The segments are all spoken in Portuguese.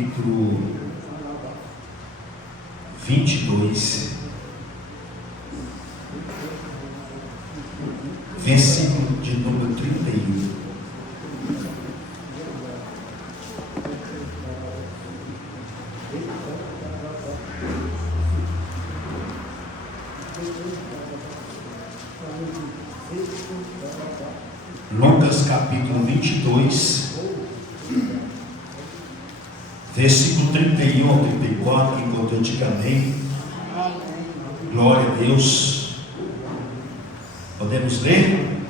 capítulo 22, versículo de número 31. Lucas capítulo 22, versículo 31 ao 34, enquanto eu digo amém. Glória a Deus. Podemos ler?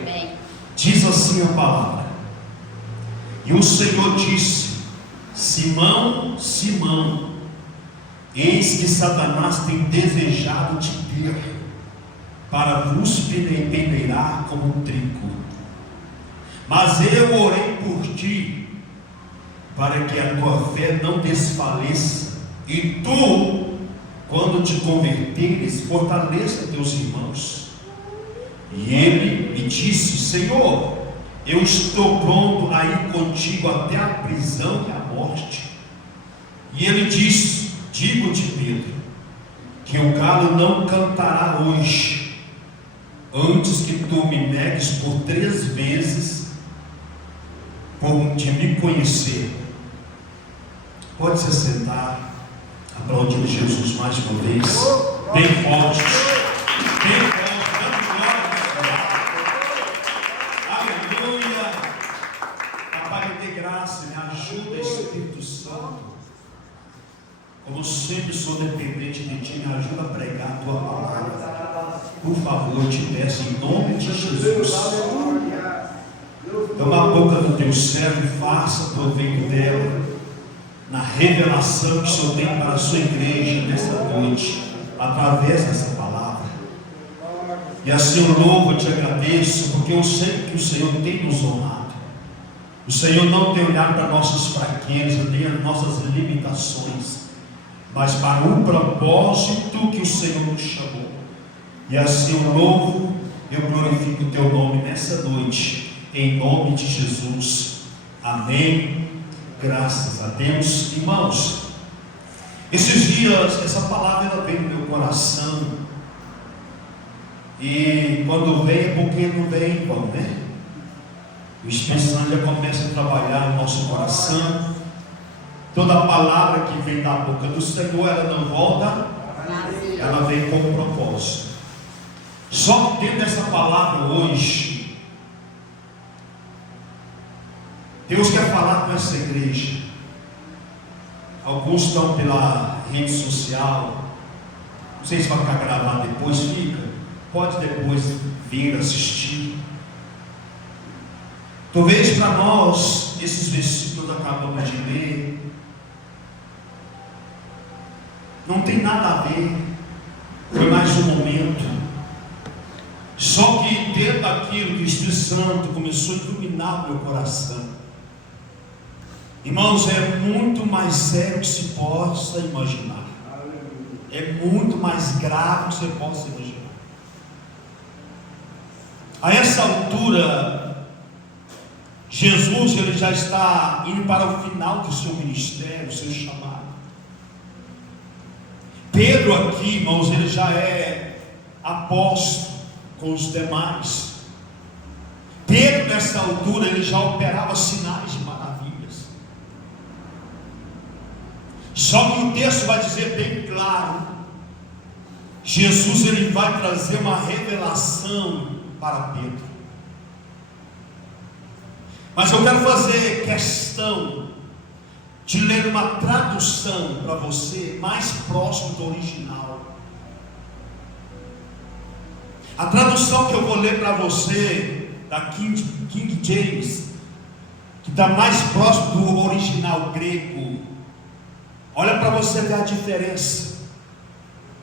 Amém. Diz assim a palavra: E o Senhor disse: Simão, Simão, eis que Satanás tem desejado te ter, para vos peneirar como trigo. Mas eu orei por ti, para que a tua fé não desfaleça, e tu, quando te converteres, fortaleça teus irmãos. E ele me disse: Senhor, eu estou pronto a ir contigo até a prisão e a morte. E ele disse: Digo-te, Pedro, que o galo não cantará hoje, antes que tu me negues por 3 vezes, por de me conhecer. Pode se sentar, aplaudindo Jesus mais uma vez, bem forte, bem forte, dando glória a Deus. Aleluia. Papai, me dê graça, me ajuda, Espírito Santo. Como sempre sou dependente de ti, me ajuda a pregar a tua palavra. Por favor, eu te peço em nome de Jesus. Toma a boca do teu servo e faça proveito dela, na revelação que o Senhor tem para a sua igreja nesta noite, através dessa palavra. E assim eu louvo, eu te agradeço, porque eu sei que o Senhor tem nos honrado. O Senhor não tem olhado para nossas fraquezas, nem as nossas limitações, mas para o propósito que o Senhor nos chamou. E assim eu louvo, eu glorifico o teu nome nessa noite, em nome de Jesus. Amém. Graças a Deus. Irmãos, esses dias essa palavra ela vem no meu coração, e quando vem é porque não vem em vão, né? O Espírito Santo já começa a trabalhar no nosso coração. Toda palavra que vem da boca do Senhor, ela não volta, ela vem com um propósito. Só que dentro dessa palavra hoje, Deus quer falar com essa igreja. Alguns estão pela rede social, não sei se vai ficar gravado depois, fica, pode depois vir assistir. Talvez para nós, esses versículos que acabamos de ler, não tem nada a ver, foi mais um momento. Só que dentro daquilo que o Espírito Santo começou a iluminar o meu coração, irmãos, é muito mais sério que se possa imaginar. É muito mais grave que você possa imaginar. A essa altura, Jesus ele já está indo para o final do seu ministério, do seu chamado. Pedro aqui, irmãos, ele já é apóstolo com os demais. Pedro nessa altura ele já operava sinais e maravilhas. Só que o texto vai dizer bem claro, Jesus ele vai trazer uma revelação para Pedro. Mas eu quero fazer questão de ler uma tradução para você mais próximo do original. A tradução que eu vou ler para você, da King James, que está mais próximo do original grego. Olha para você ver a diferença.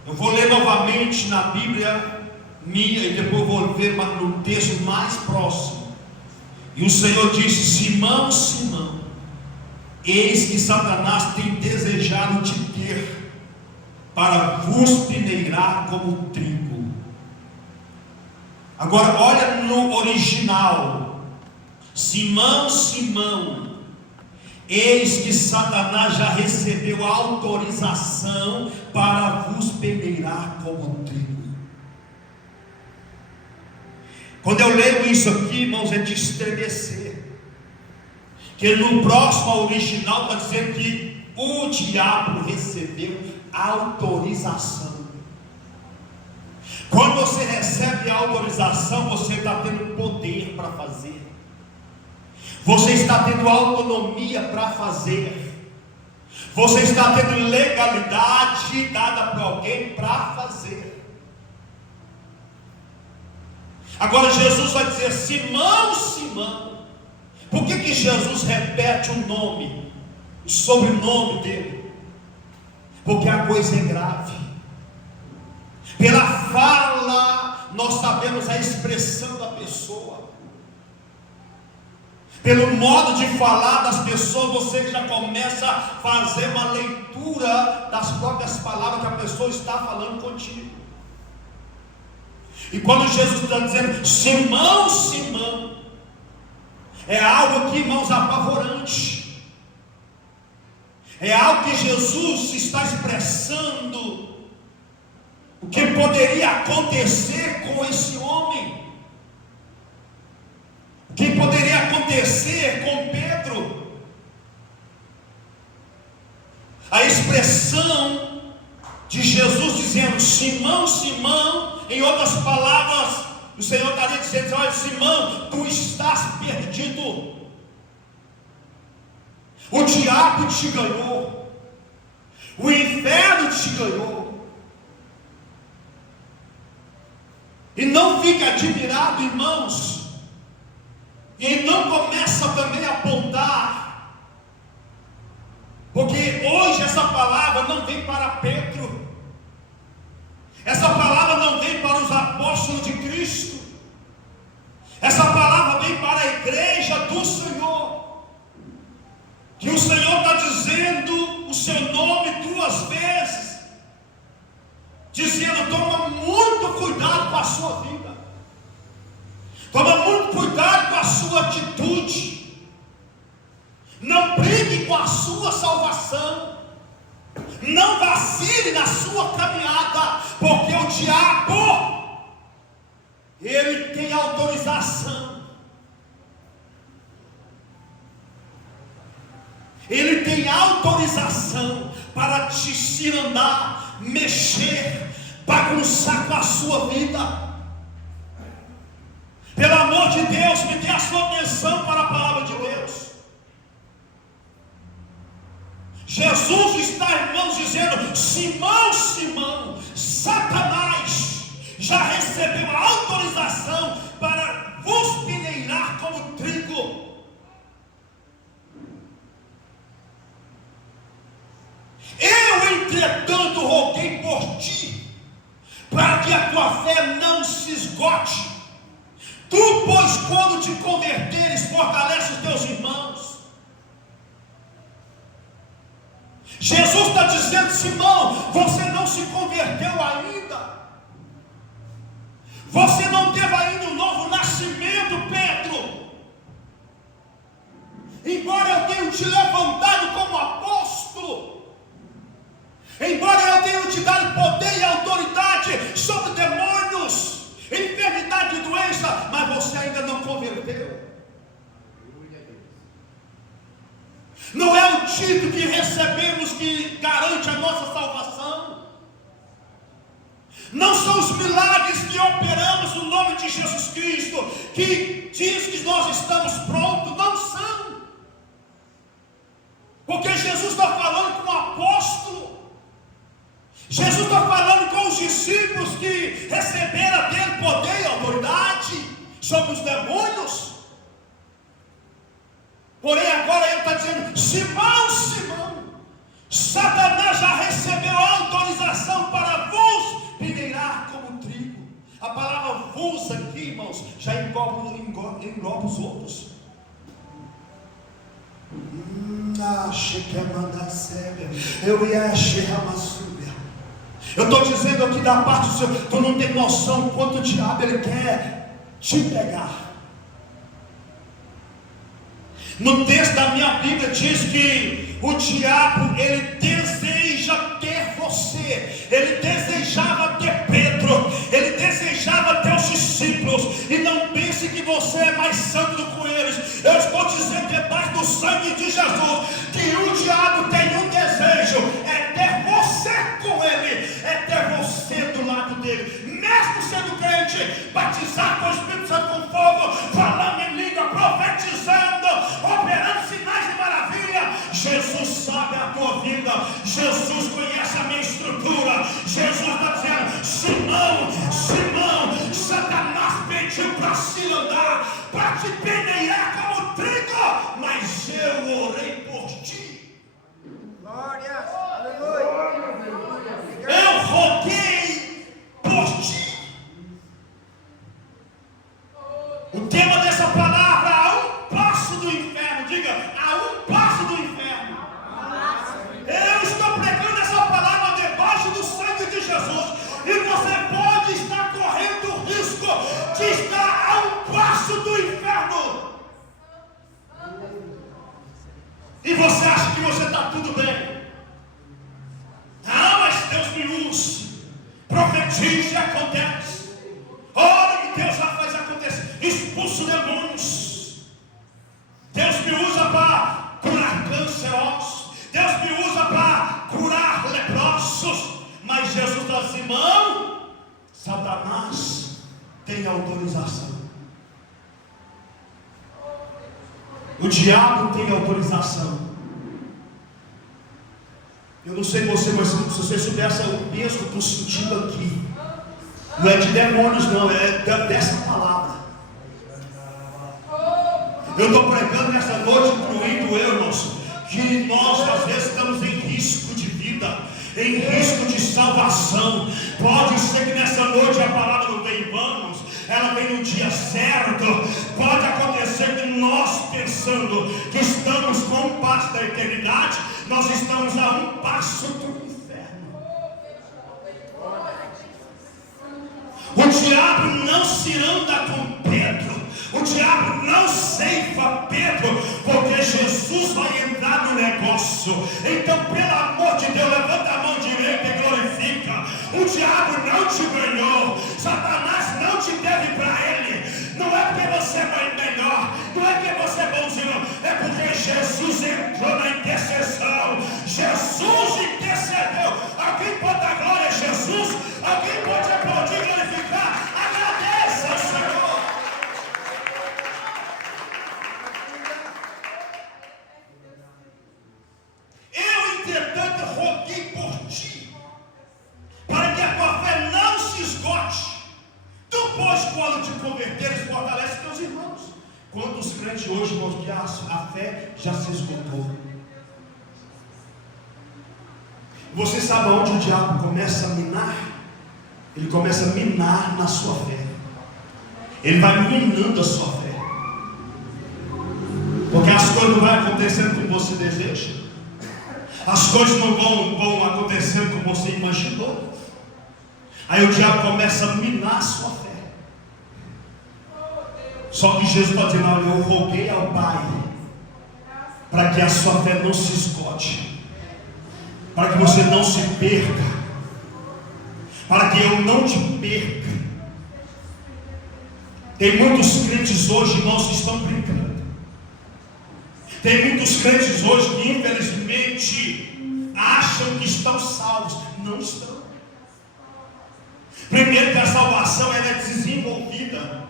Eu vou ler novamente na Bíblia minha, e depois vou ver no texto mais próximo. E o Senhor disse: Simão, Simão, eis que Satanás tem desejado te ter, para vos peneirar como trigo. Agora olha no original: Simão, Simão, Eis que Satanás já recebeu a autorização para vos peneirar como trigo. Quando eu leio isso aqui, irmãos, é de estremecer. Que no próximo original está dizendo que o diabo recebeu autorização. Quando você recebe a autorização, você está tendo poder para fazer. Você está tendo autonomia para fazer. Você está tendo legalidade dada para alguém para fazer. Agora Jesus vai dizer: Simão, Simão. Por que Jesus repete o nome, o sobrenome dele? Porque a coisa é grave. Pela fala nós sabemos a expressão da pessoa. Pelo modo de falar das pessoas, você já começa a fazer uma leitura das próprias palavras que a pessoa está falando contigo. E quando Jesus está dizendo Simão, Simão, é algo que, irmãos, apavorante. É algo que Jesus está expressando o que poderia acontecer com esse homem. O que poderia acontecer com Pedro. A expressão de Jesus dizendo Simão, Simão, em outras palavras, o Senhor estaria dizendo: olha, Simão, tu estás perdido. O diabo te ganhou. O inferno te ganhou. E não fique admirado, irmãos, e não começa também a apontar, porque hoje essa palavra não vem para Pedro, essa palavra não vem para os apóstolos de Cristo, essa palavra vem para a igreja do Senhor, que o Senhor está dizendo o seu nome 2 vezes, dizendo: toma muito cuidado com a sua vida, toma muito cuidado com a sua atitude, não brigue com a sua salvação, não vacile na sua caminhada, porque o diabo, ele tem autorização, ele tem autorização para te cirandar, mexer, bagunçar com a sua vida. Pelo amor de Deus, me dê a sua atenção para a palavra de Deus. Jesus está, irmãos, dizendo: Simão, Simão, Satanás já recebeu a autorização para vos peneirar como trigo. Eu, entretanto, roguei por ti, para que a tua fé não se esgote. Tu, pois, quando te converteres, fortalece os teus irmãos. Jesus está dizendo: Simão, você não se converteu ainda. Você não teve ainda um novo nascimento, Pedro. Embora eu tenha te levantado como apóstolo, embora eu tenha te dado poder e autoridade sobre demônios, enfermidade e doença, mas você ainda não converteu. Não é o título que recebemos que garante a nossa salvação. Não são os milagres que operamos no nome de Jesus Cristo que diz que nós estamos prontos. Não são. Porque Jesus está falando com o apóstolo. Jesus está falando com os discípulos que receberam dele poder e autoridade sobre os demônios. Porém agora ele está dizendo: Simão, Simão, Satanás já recebeu a autorização para vos peneirar como trigo. A palavra vos aqui, irmãos, já engloba os outros. Eu estou dizendo aqui da parte do Senhor, tu não tem noção quanto o diabo ele quer te pegar. No texto da minha Bíblia diz que o diabo, ele deseja ter você. Ele desejava ter Pedro, ele desejava ter os discípulos. E não pense que você é mais santo do que eles. Eu estou dizendo debaixo do sangue de Jesus que o diabo tem um desejo, é ter você com ele, é ter você do lado dele. Mesmo sendo crente, batizado com o Espírito Santo com fogo, falando em língua, profetizando, operando sinais de maravilha, Jesus sabe a tua vida, Jesus conhece a minha estrutura. Jesus está dizendo: Simão, Simão, Satanás pediu para se andar, para te peneirar como trigo, mas eu orei por ti. Glória, aleluia. Eu roguei por ti. O tema dessa palavra: a um passo do inferno. Diga: a um passo do inferno. Eu estou pregando essa palavra debaixo do sangue de Jesus. E você pode estar correndo o risco de estar a um passo do inferno. E você acha que você está tudo bem. Ah, mas Deus me usa. Profetize e acontece. Ore e Deus já faz acontecer. Expulso demônios. Deus me usa para curar cânceros. Deus me usa para curar leprosos. Mas Jesus está assim: irmão, Satanás tem autorização. O diabo tem autorização. Eu não sei você, mas se você soubesse o peso que eu estou sentindo aqui, não é de demônios não, é dessa palavra. Eu estou pregando nessa noite, incluindo eu, irmãos, que nós às vezes estamos em risco de vida, em risco de salvação. Pode ser que nessa noite a palavra não venha em vão, ela vem no dia certo. Pode acontecer que nós, pensando que estamos com um passo da eternidade, nós estamos a um passo do inferno. O diabo não se anda com Pedro. O diabo não ceifa Pedro, porque Jesus vai entrar no negócio. Então, pelo amor de Deus, levanta a mão direita e glorifica. O diabo não te ganhou. Satanás não te deve para ele. Não é porque você é melhor, não é porque você é bonzinho, é porque Jesus entrou na intercessão. Jesus intercedeu. Alguém pode dar glória a Jesus? Alguém pode aplaudir e glorificar? Agradeça ao Senhor. Eu, entretanto, roguei por ti, para que a tua fé não se esgote. Tu, pois, quando te converteres, fortalece teus irmãos. Quantos crentes hoje, irmãos, que a fé já se esgotou? Você sabe aonde o diabo começa a minar? Ele começa a minar na sua fé. Ele vai minando a sua fé. Porque as coisas não vão acontecendo como você deseja. As coisas não vão acontecendo como você imaginou. Aí o diabo começa a minar a sua fé. Só que Jesus está dizendo: olha, eu roguei ao Pai para que a sua fé não se esgote, para que você não se perca, para que eu não te perca. Tem muitos crentes hoje, irmãos, que estão brincando. Tem muitos crentes hoje que infelizmente acham que estão salvos. Não estão. Primeiro que a salvação ela é desenvolvida.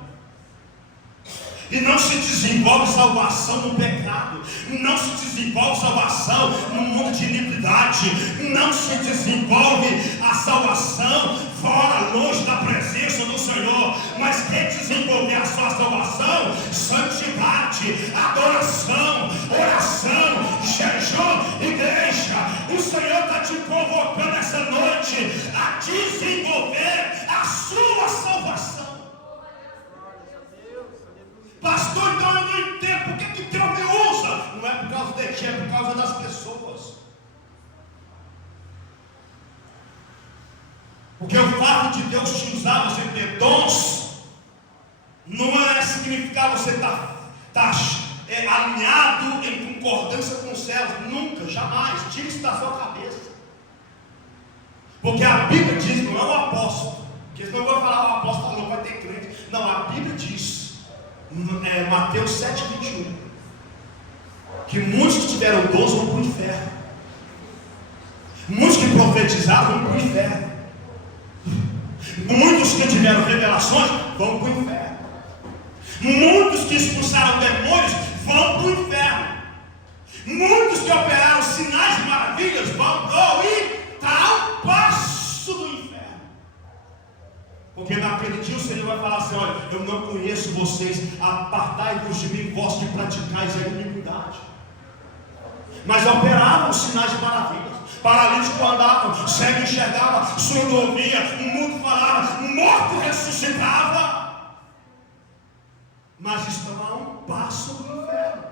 E não se desenvolve salvação no pecado. Não se desenvolve salvação no mundo de iniquidade. Não se desenvolve a salvação fora, longe da presença do Senhor. Mas quem desenvolver a sua salvação? Santidade, adoração, oração, jejum, igreja. O Senhor está te convocando essa noite a desenvolver a sua salvação. Pastor, então eu não entendo por que Deus me usa. Não é por causa de ti, é por causa das pessoas. Porque o fato de Deus te usar, você ter dons, não é significar você tá alinhado em concordância com os céus. Nunca, jamais. Tire isso da sua cabeça. Porque a Bíblia diz, não é o apóstolo. Porque senão eu vou falar, o apóstolo falou, vai ter crente. Não, a Bíblia diz, Mateus 7,21, que muitos que tiveram dons vão para o inferno. Muitos que profetizaram vão para o inferno. Muitos que tiveram revelações vão para o inferno. Muitos que expulsaram demônios vão para o inferno. Muitos que operaram sinais e maravilhas vão para o passo do inferno. Porque naquele dia o Senhor vai falar assim: olha, eu não conheço vocês, apartai-vos de mim, vós que praticais a iniquidade. Mas operavam sinais e maravilhas. Paralítico andava, cego enxergava, surdo ouvia, mudo falava, morto ressuscitava. Mas estão a um passo do inferno.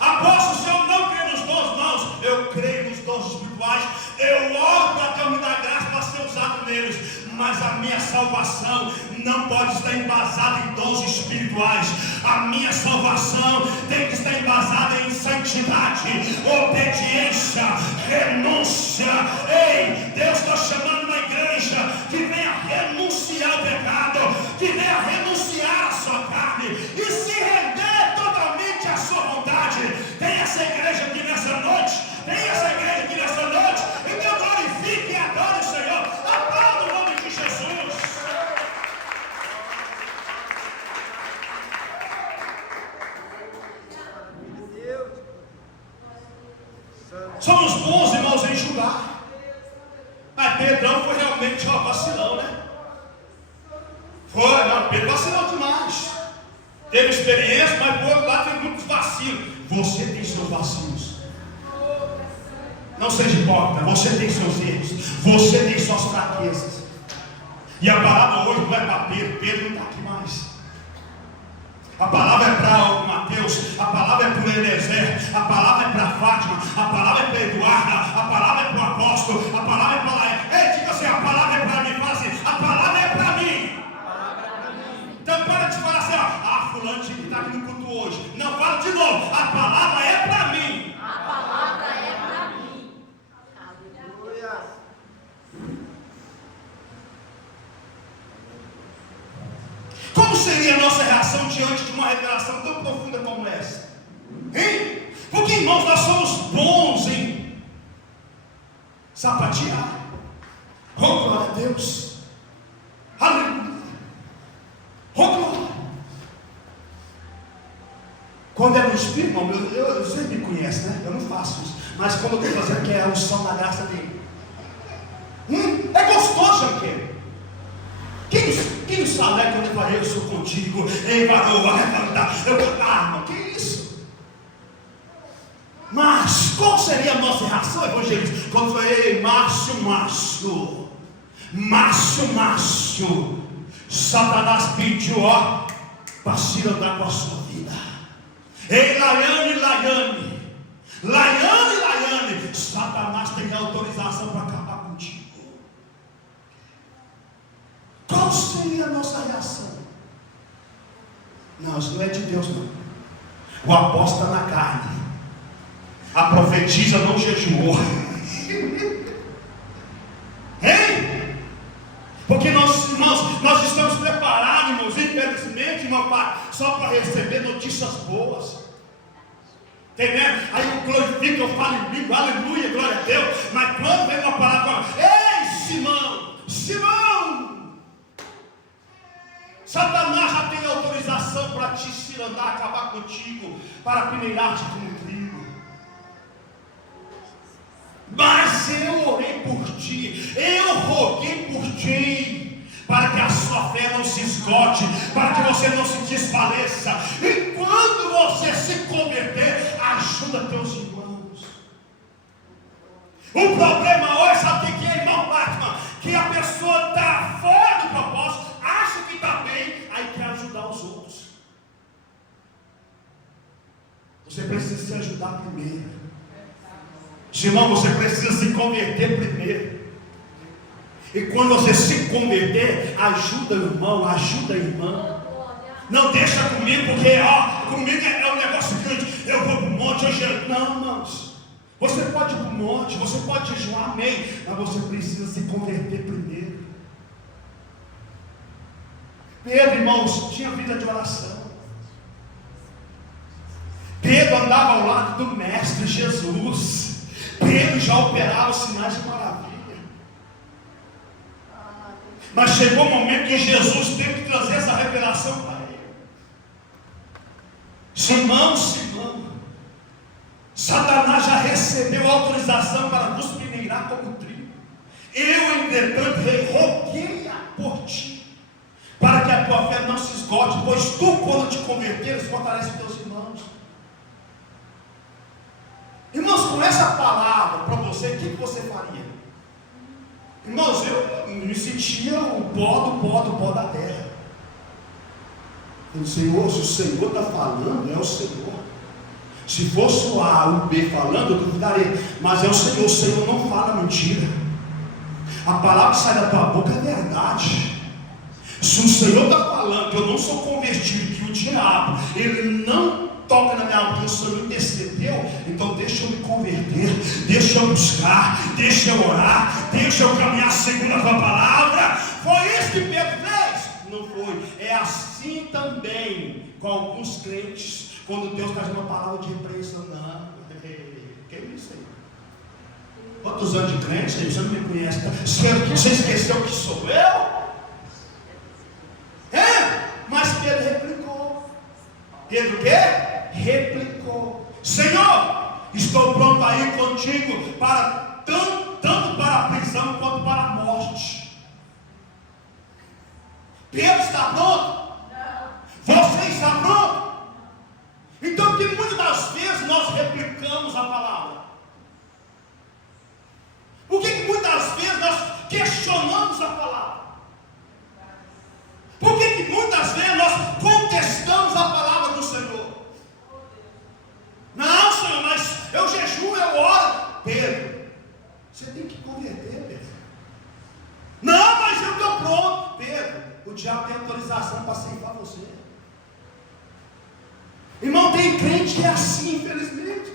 Apóstolo, se eu não creio nos dons, não, eu creio nos dons espirituais. Eu oro para Deus me dar graça para ser usado neles. Mas a minha salvação não pode estar embasada em dons espirituais. A minha salvação tem que estar embasada em santidade, obediência, renúncia. Ei, Deus está chamando uma igreja que venha renunciar ao pecado, que venha renunciar à sua carne e se render totalmente à sua vontade. Tem essa igreja aqui nessa noite, tem essa igreja aqui nessa noite. Então glorifique e adore o Senhor. Aplauda o nome de Jesus. Somos bons, irmãos, em julgar. Mas Pedrão foi realmente um vacilão, né? Foi, não, Pedro vacilou demais. Teve experiência, mas por outro lado teve muitos vacilos. Você tem seus vacilos. Não seja hipócrita, você tem seus erros. Você tem suas fraquezas. E a palavra hoje não é para Pedro. Pedro não está aqui mais. A palavra é para o Mateus, a palavra é para o Eliezer, a palavra é para a Fátima, a palavra é para a Eduarda, a palavra é para o apóstolo, a palavra é para Laé. Ei, diga assim, a palavra é para mim. Fala assim, a palavra é para mim. Então para de falar assim, ó, fulano que está aqui no culto hoje. Não, fala de novo, a palavra é para mim. A palavra é para mim. Aleluia. Como seria a nossa reação diante de uma revelação tão profunda como essa? Hein? Porque, irmãos, nós somos bons em sapatear. Oh, glória a Deus. Aleluia. Oh, glória. Quando é no Espírito, irmão, vocês me conhecem, né? Eu não faço isso. Mas quando eu estou fazendo, que é a unção da graça dele. É gostoso, Janqueiro. Quem sabe quando eu falei, eu sou contigo, ei, varão, vai levantar, eu vou, irmão, que isso? Mas qual seria a nossa reação, evangelista? Quando eu falei, ei, Márcio, Satanás pediu, para se andar com a sua vida. Ei, Laiane, Satanás tem autorização para acabar contigo. Qual seria a nossa reação? Não, isso não é de Deus, não. O apóstolo está na carne. A profetisa não jejuou. Hein? Porque nós estamos preparados, irmãos, infelizmente, só para receber notícias boas. Entendeu? Aí eu glorifico, eu falo em língua, aleluia, glória a Deus. Mas quando vem uma palavra, ei, Simão! Satanás já tem autorização para te cirandar, acabar contigo, para peneirar-te como trigo. Mas eu orei por ti, eu roguei por ti, para que a sua fé não se esgote, para que você não se desfaleça. E quando você se converter, ajuda teus irmãos. O problema hoje, sabe o que é, irmão Batman? Que a pessoa está fora do propósito, acha que está bem, aí quer ajudar os outros. Você precisa se ajudar primeiro. Irmão, você precisa se converter primeiro. E quando você se converter, ajuda o irmão, ajuda a irmã. Não deixa comigo, porque comigo é um negócio grande. Eu vou para o monte, não, irmãos. Você pode ir para o monte, você pode jejuar, amém. Mas você precisa se converter primeiro. Pedro, irmãos, tinha vida de oração. Pedro andava ao lado do Mestre Jesus. Pedro já operava os sinais de maravilha. Mas chegou o momento que Jesus teve que trazer essa revelação para ele. Simão, Satanás já recebeu autorização para nos peneirar como trigo. Eu, entretanto, roguei por ti, para que a tua fé não se esgote, pois tu, quando te converteres, fortalece os teus irmãos. Irmãos, com essa palavra para você, o que você faria? Irmãos, eu me sentia o pó da terra. Senhor, se o Senhor está falando, é o Senhor. Se fosse o A, o B falando, eu duvidaria. Mas é o Senhor não fala mentira. A palavra que sai da tua boca é verdade. Se o Senhor está falando que eu não sou convertido, que o diabo, ele não toca na minha alma, que o Senhor intercedeu, então deixa eu me converter, deixa eu buscar, deixa eu orar, deixa eu caminhar segundo a tua palavra. Foi isso que Pedro fez? Não foi. É assim também com alguns crentes. Quando Deus traz uma palavra de repreensão, não, que é isso aí? Quantos anos de crente? Você não me conhece, tá? Você esqueceu que sou eu? Mas Pedro replicou. Pedro o quê? Replicou: Senhor, estou pronto a ir contigo para tanto para a prisão quanto para a morte. Pedro está pronto? Não. Você está pronto? Então, que muitas das vezes nós replicamos a palavra? Por que muitas vezes nós questionamos a palavra? Por que muitas vezes nós contestamos a palavra do Senhor? Não, Senhor, mas eu jejuo, eu oro. Pedro, você tem que converter, Pedro. Não, mas eu estou pronto. Pedro, o diabo tem autorização para ceifar você. Irmão, tem crente que é assim, infelizmente.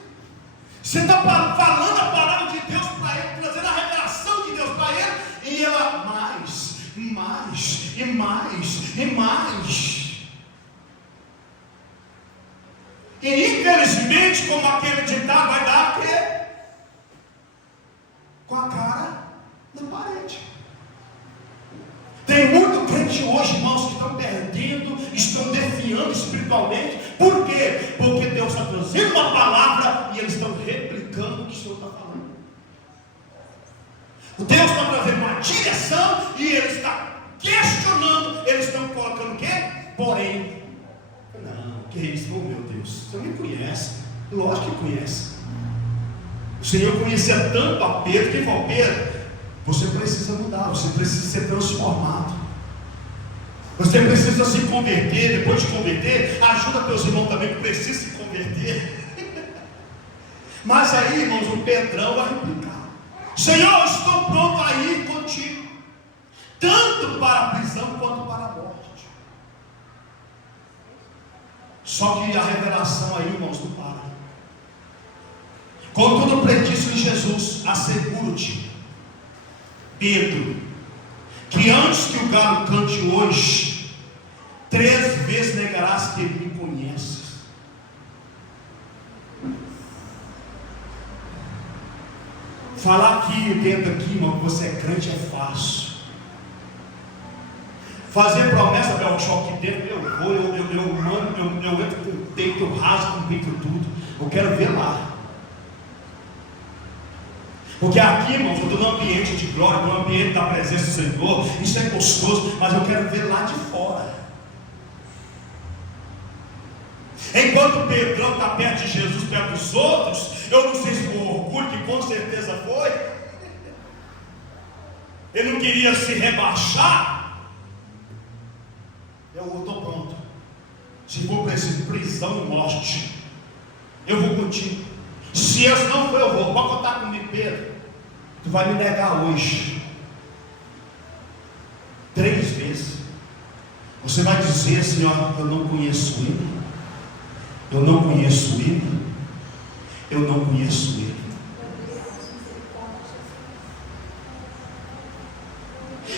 Você está falando a palavra de Deus para ele, trazendo a revelação de Deus para ele, e ela mais. E infelizmente, como aquele ditado, vai dar o quê? Com a cara na parede. Tem muito crente hoje, irmãos, que estão perdendo, estão defiando espiritualmente. Por quê? Porque Deus está trazendo uma palavra e eles estão replicando o que o Senhor está falando. O Deus está trazendo uma direção e ele está questionando, eles estão colocando o quê? Porém, não, que isso, oh meu Deus, você me conhece, lógico que conhece. O Senhor conhecia tanto a Pedro, que falou: Pedro, você precisa mudar, você precisa ser transformado, você precisa se converter. Depois de converter, ajuda teus irmãos também que precisam se converter. Mas aí, irmãos, o Pedrão vai replicar: Senhor, estou pronto a ir contigo, tanto para a prisão quanto para a morte. Só que a revelação aí, irmãos, não para. Contudo, predisse em Jesus: asseguro-te, Pedro, que antes que o galo cante hoje, 3 vezes negarás que me conheces. Falar aqui dentro aqui, irmão, que você é crente é fácil. Fazer promessa, Belchó, aqui dentro, eu vou, eu entro com o peito, eu rasgo com o peito tudo. Eu quero ver lá. Porque aqui, irmãos, eu estou num ambiente de glória, no ambiente da presença do Senhor. Isso é gostoso, mas eu quero ver lá de fora. Enquanto Pedrão está perto de Jesus, perto dos outros, eu não sei se foi orgulho, que com certeza foi. Ele não queria se rebaixar. Eu estou pronto. Se for preciso prisão e morte, eu vou contigo. Se esse não for, eu vou. Pode contar comigo, Pedro. Tu vai me negar hoje 3 vezes. Você vai dizer assim, ó, eu não conheço ele, eu não conheço ele, eu não conheço ele.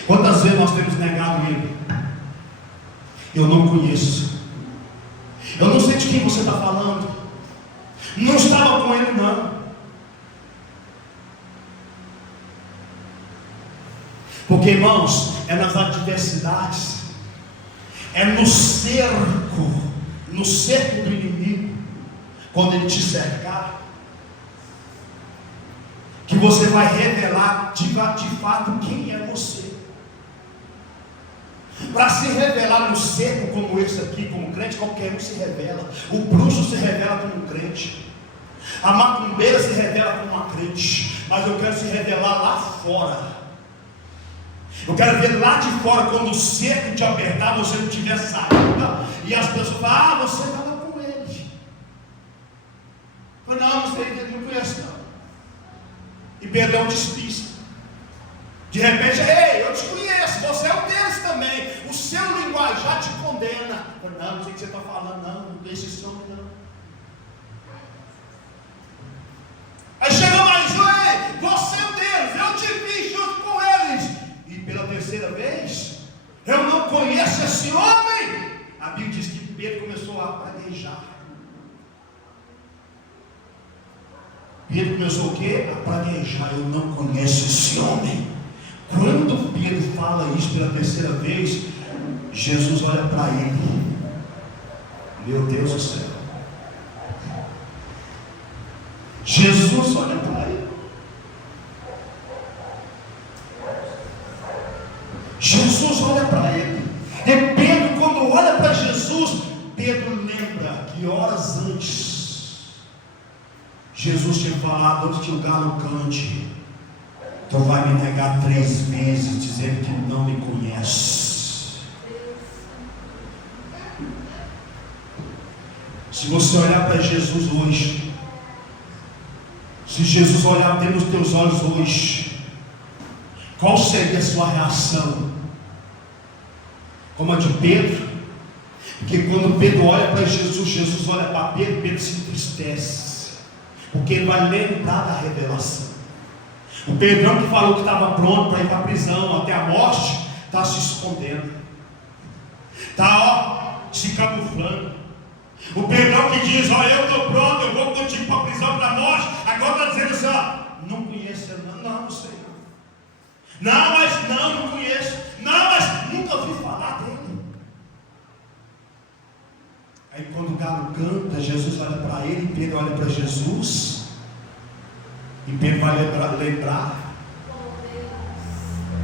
Quantas vezes nós temos negado ele? Eu não conheço. Eu não sei de quem você está falando. Não estava com ele, não. Porque, irmãos, é nas adversidades, é no cerco do inimigo, quando ele te cercar, que você vai revelar de fato quem é você. Para se revelar no cerco como esse aqui, como crente, qualquer um se revela. O bruxo se revela como um crente, a macumbeira se revela como uma crente. Mas eu quero se revelar lá fora. Eu quero ver lá de fora, quando o cerco te apertar, você não tiver saída, e as pessoas falam, você estava com ele. Eu não sei, ele não conhece não. E Pedro despista. De repente, ei, eu te conheço, você é um deles também. O seu linguajar te condena. Eu não sei o que você está falando, não deixe esse homem não. Aí chega mais um, ei, você é um deles, eu te vi junto com eles. E pela terceira vez, eu não conheço esse homem. A Bíblia diz que Pedro começou a praguejar. Pedro começou o quê? A praguejar. Eu não conheço esse homem. Quando Pedro fala isso pela terceira vez, Jesus olha para ele. Meu Deus do céu. Jesus olha para ele. Jesus olha para ele. E Pedro, quando olha para Jesus, Pedro lembra que horas antes Jesus tinha falado: antes que o galo cante, tu vai me negar 3 vezes, dizendo que não me conhece. Se você olhar para Jesus hoje, se Jesus olhar dentro dos teus olhos hoje, qual seria a sua reação? Como a de Pedro? Porque quando Pedro olha para Jesus, Jesus olha para Pedro, Pedro se entristece, porque ele vai lembrar da revelação. O Pedrão que falou que estava pronto para ir para a prisão até a morte, está se escondendo, está se camuflando. O Pedrão que diz: olha, eu estou pronto, eu vou contigo para a prisão, para a morte. Agora está dizendo assim: ó, não conheço ele, não sei não, mas não conheço, não, mas nunca ouvi falar dele. Aí quando o galo canta, Jesus olha para ele, Pedro olha para Jesus, e Pedro vai lembrar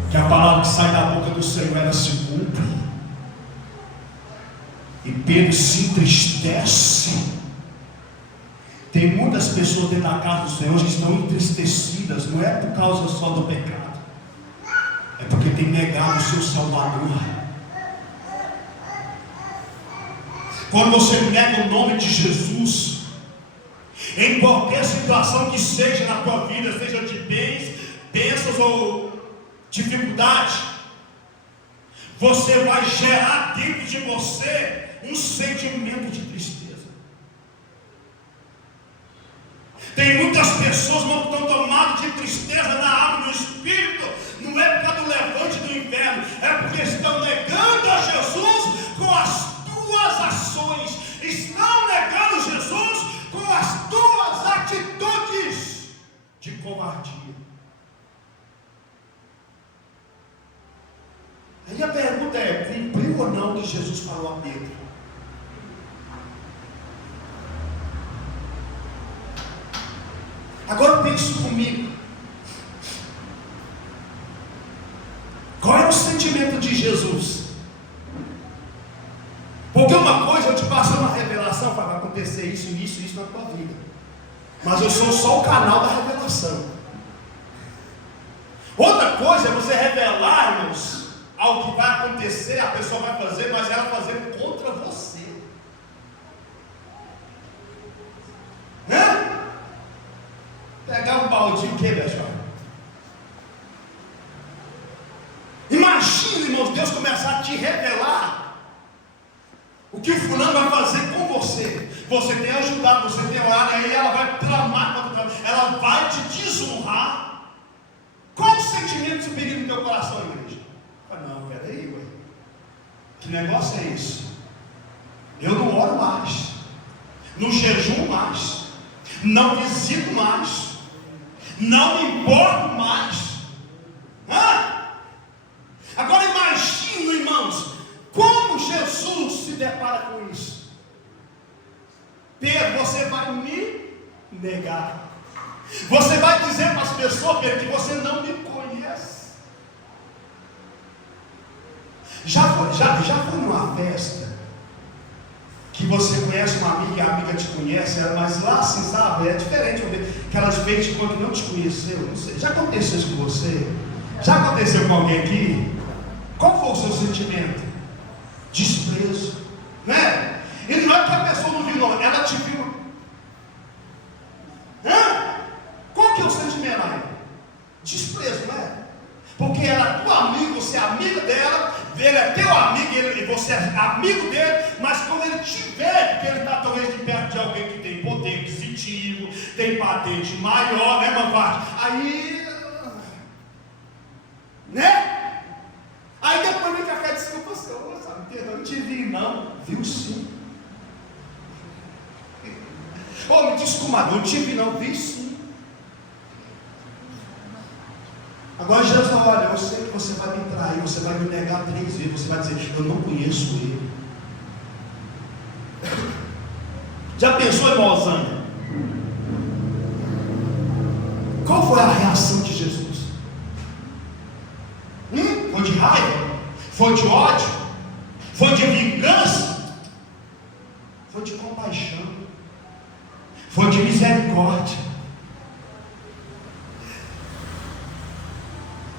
que a palavra que sai da boca do Senhor, ela se cumpre. E Pedro se entristece. Tem muitas pessoas dentro da casa do Senhor que estão entristecidas, não é por causa só do pecado, é porque tem negado o seu Salvador. Quando você nega o nome de Jesus, em qualquer situação que seja na tua vida, seja de bênçãos ou dificuldade, você vai gerar dentro de você um sentimento de tristeza. Tem muitas pessoas que estão tomadas de tristeza na alma, no espírito. Não é por causa do levante do inferno, é porque estão negando a Jesus com as tuas ações, estão negando Jesus com as tuas atitudes de covardia. Aí a pergunta é: cumpriu ou não o que Jesus falou a Pedro? Agora pense comigo. Qual é o sentimento de Jesus? Porque uma coisa, eu te passo uma revelação, vai acontecer isso na tua vida, mas eu sou só o canal da revelação. Outra coisa é você revelar, irmãos, algo que vai acontecer, a pessoa vai fazer, mas ela fazendo contra você, né? Pegar um baldinho, o que, Bechó? Imagina, irmãos, Deus começar a te revelar que o fulano vai fazer com você. Você tem ajudado, você tem orado, aí ela vai tramar, ela vai te desonrar. Qual o sentimento subindo no teu coração, igreja? Não, peraí, ué. Que negócio é esse? Eu não oro mais, não jejuo mais, não visito mais, não me importo mais. Agora imagina, irmãos, como Jesus se depara com isso. Pedro, você vai me negar. Você vai dizer para as pessoas, Pedro, que você não me conhece. Já foi numa festa que você conhece uma amiga e a amiga te conhece, mas lá assim, sabe, é diferente que elas fez de conta que não te conheceu. Não sei. Já aconteceu isso com você? Já aconteceu com alguém aqui? Qual foi o seu sentimento? Desprezo, né? E não é que a pessoa não viu, não, ela te viu. Qual que é o sentimento aí? Desprezo, não é? Porque ela é tua amiga, você é amigo dela, ele é teu amigo, e você é amigo dele, mas quando ele te vê, porque ele está talvez de perto de alguém que tem poder aquisitivo, tem patente maior, né, Manfarte? Aí, né? Aí depois vem com aquela desculpa, senhor, sabe, eu não te vi, não. Viu sim. Me desculpa, não te vi, não. Vi sim. Agora Jesus fala, olha, eu sei que você vai me trair, você vai me negar 3 vezes, você vai dizer, eu não conheço ele. Já pensou, irmão Osânia? Qual foi a reação de Jesus? Foi de raiva? Foi de ódio? Foi de vingança? Foi de compaixão? Foi de misericórdia?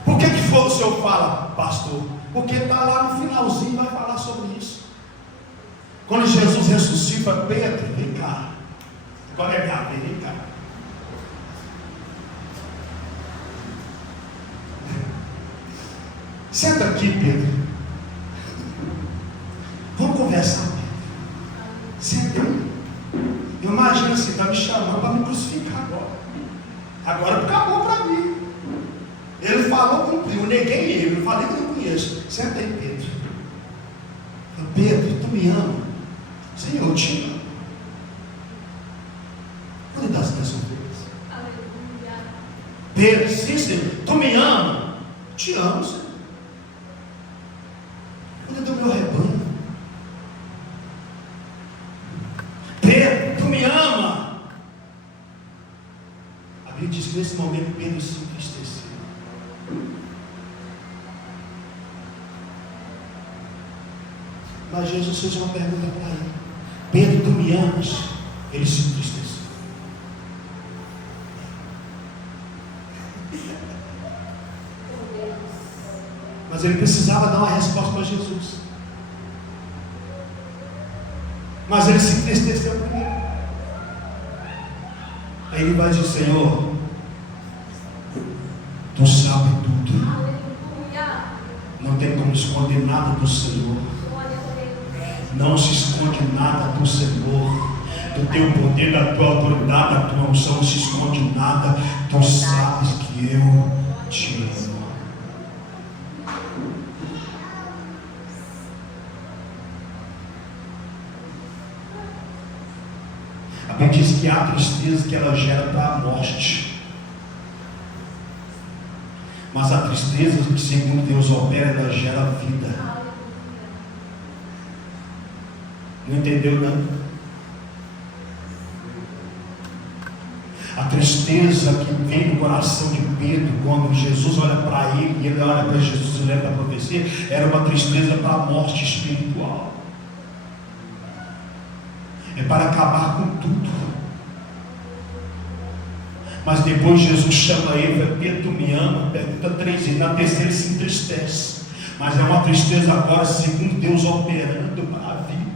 Por que o senhor fala, pastor? Porque está lá no finalzinho e vai falar sobre isso. Quando Jesus ressuscita Pedro, vem cá. Agora é minha vez, vem cá. Senta aqui, Pedro. Vamos conversar, Pedro. Senta aí. Eu imagino assim, está me chamando para me crucificar agora. Agora acabou para mim. Ele falou, cumpriu, eu neguei ele, eu falei que eu não conheço. Senta aí, Pedro. Pedro, tu me ama? Sim, eu te amo. Quando das pessoas? Aleluia. Pedro, sim, Senhor, tu me ama? Te amo, Senhor. Cuida do meu rebanho. Pedro, tu me ama? A Bíblia diz que nesse momento Pedro se entristeceu. Mas Jesus fez uma pergunta para ele: Pedro, tu me amas? Ele se entristeceu. Mas ele precisava dar uma resposta para Jesus. Mas ele se entristeceu primeiro. Aí ele vai dizer: Senhor, tu sabes tudo. Não tem como esconder nada do Senhor. Não se esconde nada do Senhor. Do teu poder, da tua autoridade, da tua unção, não se esconde nada. Tu sabes que eu te amo. A Bíblia diz que há tristeza que ela gera para a morte. Mas a tristeza que segundo Deus opera, ela gera vida. Não entendeu não? A tristeza que vem no coração de Pedro, quando Jesus olha para ele, e ele olha para Jesus e lembra da profecia, era uma tristeza para a morte espiritual. É para acabar com tudo. Mas depois Jesus chama ele, vai: Pedro, tu me ama? Pergunta 3 vezes, na terceira ele se entristece. Mas é uma tristeza agora segundo Deus operando para a vida.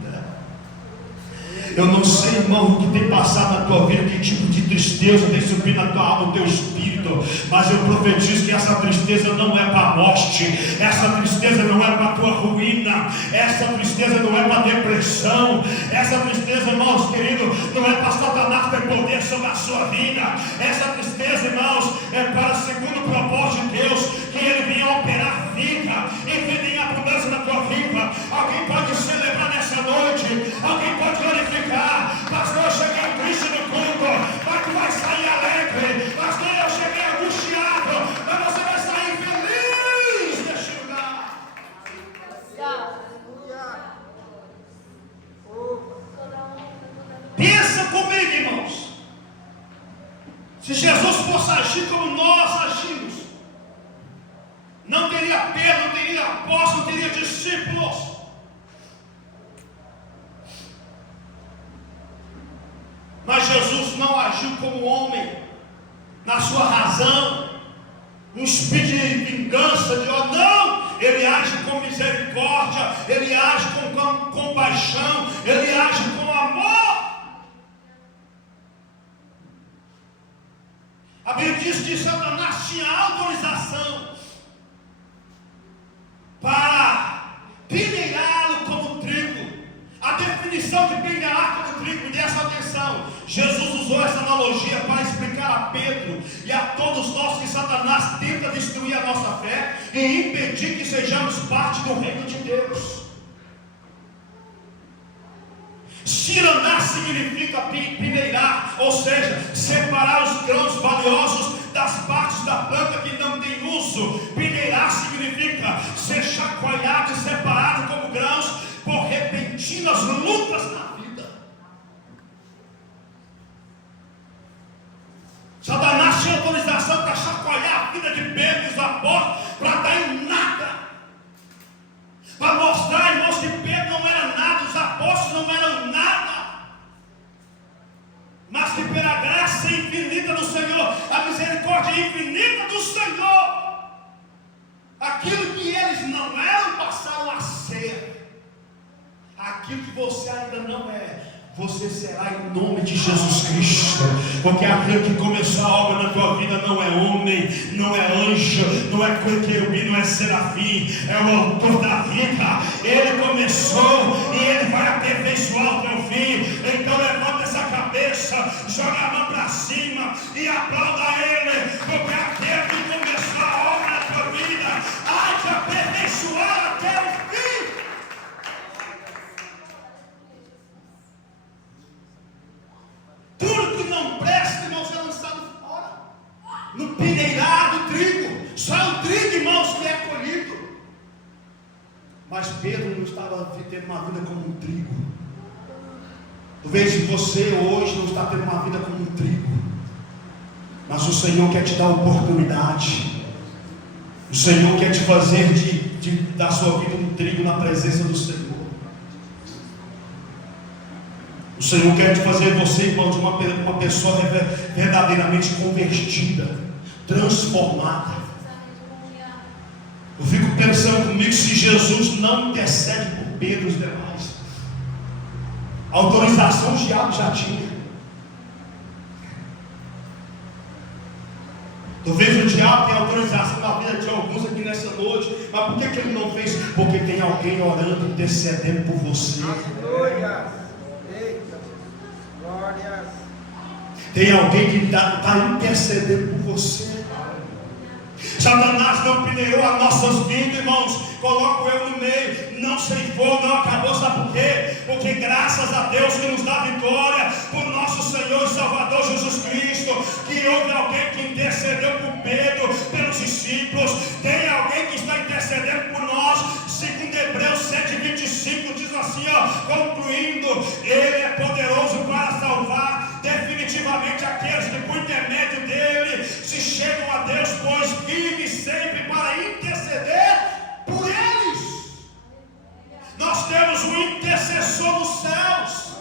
Eu não sei, irmão, o que tem passado na tua vida, que tipo de tristeza tem subido na tua alma, no teu espírito. momento, mas eu profetizo que essa tristeza não é para a morte, essa tristeza não é para a tua ruína, essa tristeza não é para a depressão, essa tristeza, irmãos queridos, não é para Satanás ter poder sobre a sua vida, essa tristeza, irmãos, é para segundo o propósito de Deus, que Ele venha operar vida e vida em abundância na tua vida. Alguém pode celebrar nessa noite, alguém pode glorificar. Pastor, eu cheguei triste no culto, mas tu vai sair alegre. Pastor, eu cheguei angustiado, mas você vai sair feliz deste lugar. Pensa comigo, irmãos. Se Jesus fosse agir como nós agimos, não teria Pedro, não teria apóstolo, não teria discípulos. Mas Jesus não agiu como homem, na sua razão, um espírito de vingança, de ódio. Não! Ele age com misericórdia, ele age com compaixão, ele age com amor. A Bíblia diz que Satanás tinha autorização para peneirá-lo como trigo. A definição de peneirar como trigo, me dê essa atenção. Jesus usou essa analogia para explicar a Pedro e a todos nós que Satanás tenta destruir a nossa fé e impedir que sejamos parte do reino de Deus. Ciranar significa peneirar, ou seja, separar os grãos valiosos das partes da planta que não tem uso. Peneirar significa ser chacoalhado e separado como grãos por repentinas lutas na vida. Satanás tinha autorização para chacoalhar a vida de Pedro e os apóstolos, para dar em nada, para mostrar, irmãos, que Pedro não era nada, os apóstolos não eram nada, mas que pela graça infinita do Senhor, a misericórdia infinita do Senhor, aquilo que eles não eram, passaram a ser. Aquilo que você ainda não é, você será em nome de Jesus Cristo. Porque aquele que começou a obra na tua vida não é homem, não é anjo, não é querubim, não é serafim, é o autor da vida. Ele começou e ele vai aperfeiçoar o teu fim. Então levanta essa cabeça, joga a mão para cima e aplauda ele, porque aquele que começou a obra na tua vida há de aperfeiçoar até o fim. Tudo que não presta, irmãos, é lançado fora. No peneirar do trigo. Só o trigo, irmãos, que é colhido. Mas Pedro não estava tendo uma vida como um trigo. Talvez você hoje não está tendo uma vida como um trigo. Mas o Senhor quer te dar oportunidade. O Senhor quer te fazer da sua vida um trigo na presença do Senhor. O Senhor quer te fazer você, irmão, de uma pessoa verdadeiramente convertida, transformada. Eu fico pensando comigo, se Jesus não intercede por Pedro e os demais, a autorização o diabo já tinha. Talvez o diabo tenha autorização na vida de alguns aqui nessa noite, mas por que ele não fez? Porque tem alguém orando, intercedendo por você. Aleluia. Tem alguém que está intercedendo por você. Satanás não pneou as nossas vidas, irmãos. Coloco eu no meio, não ceifou, não acabou. Sabe por quê? Porque graças a Deus que nos dá vitória, por nosso Senhor e Salvador Jesus Cristo, que houve alguém que intercedeu por Pedro, pelos discípulos. Tem alguém que está intercedendo por nós. Segundo Hebreus 7:25 diz assim, concluindo, Ele é poderoso para salvar definitivamente aqueles que por intermédio dele se chegam a Deus, pois vive sempre para interceder por eles. Nós temos um intercessor nos céus,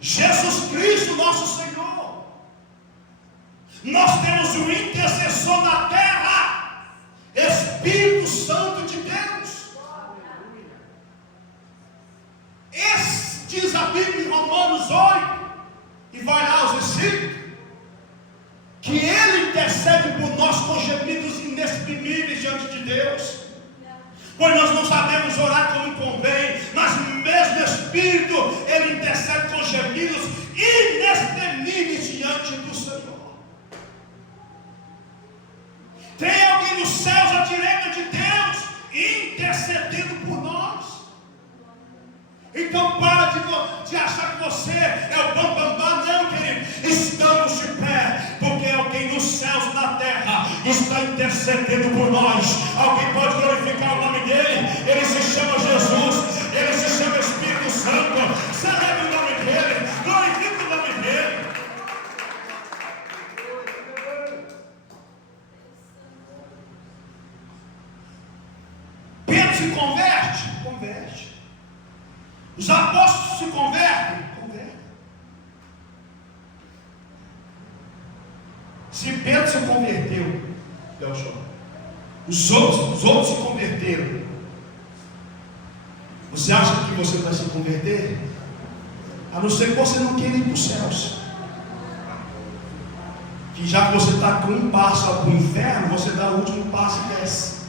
Jesus Cristo nosso Senhor. Nós temos um intercessor na terra, Espírito Santo de Deus. Esse diz a Bíblia em Romanos 8, e vai lá os versículos, que Ele intercede por nós com gemidos inexprimíveis diante de Deus. Pois nós não sabemos orar como convém, mas o mesmo Espírito, Ele intercede com gemidos inexprimíveis diante do Senhor. Tem alguém nos céus à direita de Deus, intercedendo por nós. Então para de achar que você é o bambambam, não, querido. Estamos de pé, porque alguém nos céus e na terra está intercedendo por nós. Alguém pode glorificar o nome dele? Ele se chama Jesus, ele se chama Espírito Santo. Celebre o nome dele, glorifique o nome dele. Pedro se converte. Os apóstolos se convertem. Se Pedro se converteu, os outros se converteram. Você acha que você vai se converter? A não ser que você não queira ir para os céus. Que já que você está com um passo para o inferno, você dá o último passo e desce.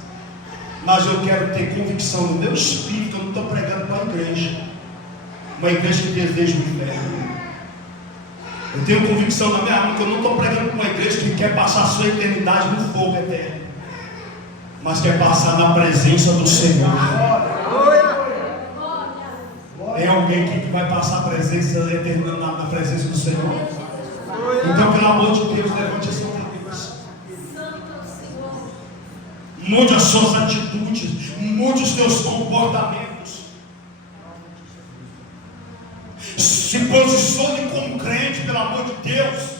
Mas eu quero ter convicção no meu espírito. Eu não estou pregando para a igreja, uma igreja que deseja o inferno. Eu tenho convicção na minha alma que eu não estou pregando para uma igreja que quer passar a sua eternidade no fogo eterno, mas quer passar na presença do Senhor. Tem alguém aqui que vai passar a presença eterna na presença do Senhor? Então, pelo amor de Deus, levante a sua cabeça. Mude as suas atitudes, mude os seus comportamentos. Se posicione como crente, pelo amor de Deus.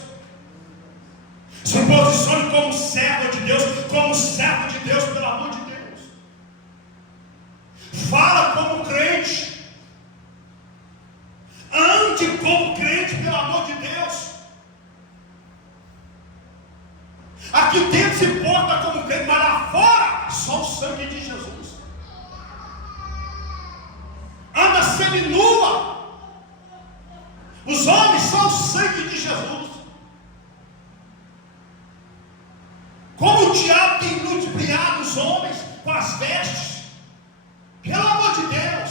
Se posicione como servo de Deus, pelo amor de Deus. Fala como crente. Ande como crente, pelo amor de Deus. Aqui dentro se porta como crente, mas lá fora só o sangue de Jesus. Anda seminua. Os homens são o sangue de Jesus. Como o diabo tem ludibriado os homens com as vestes, pelo amor de Deus.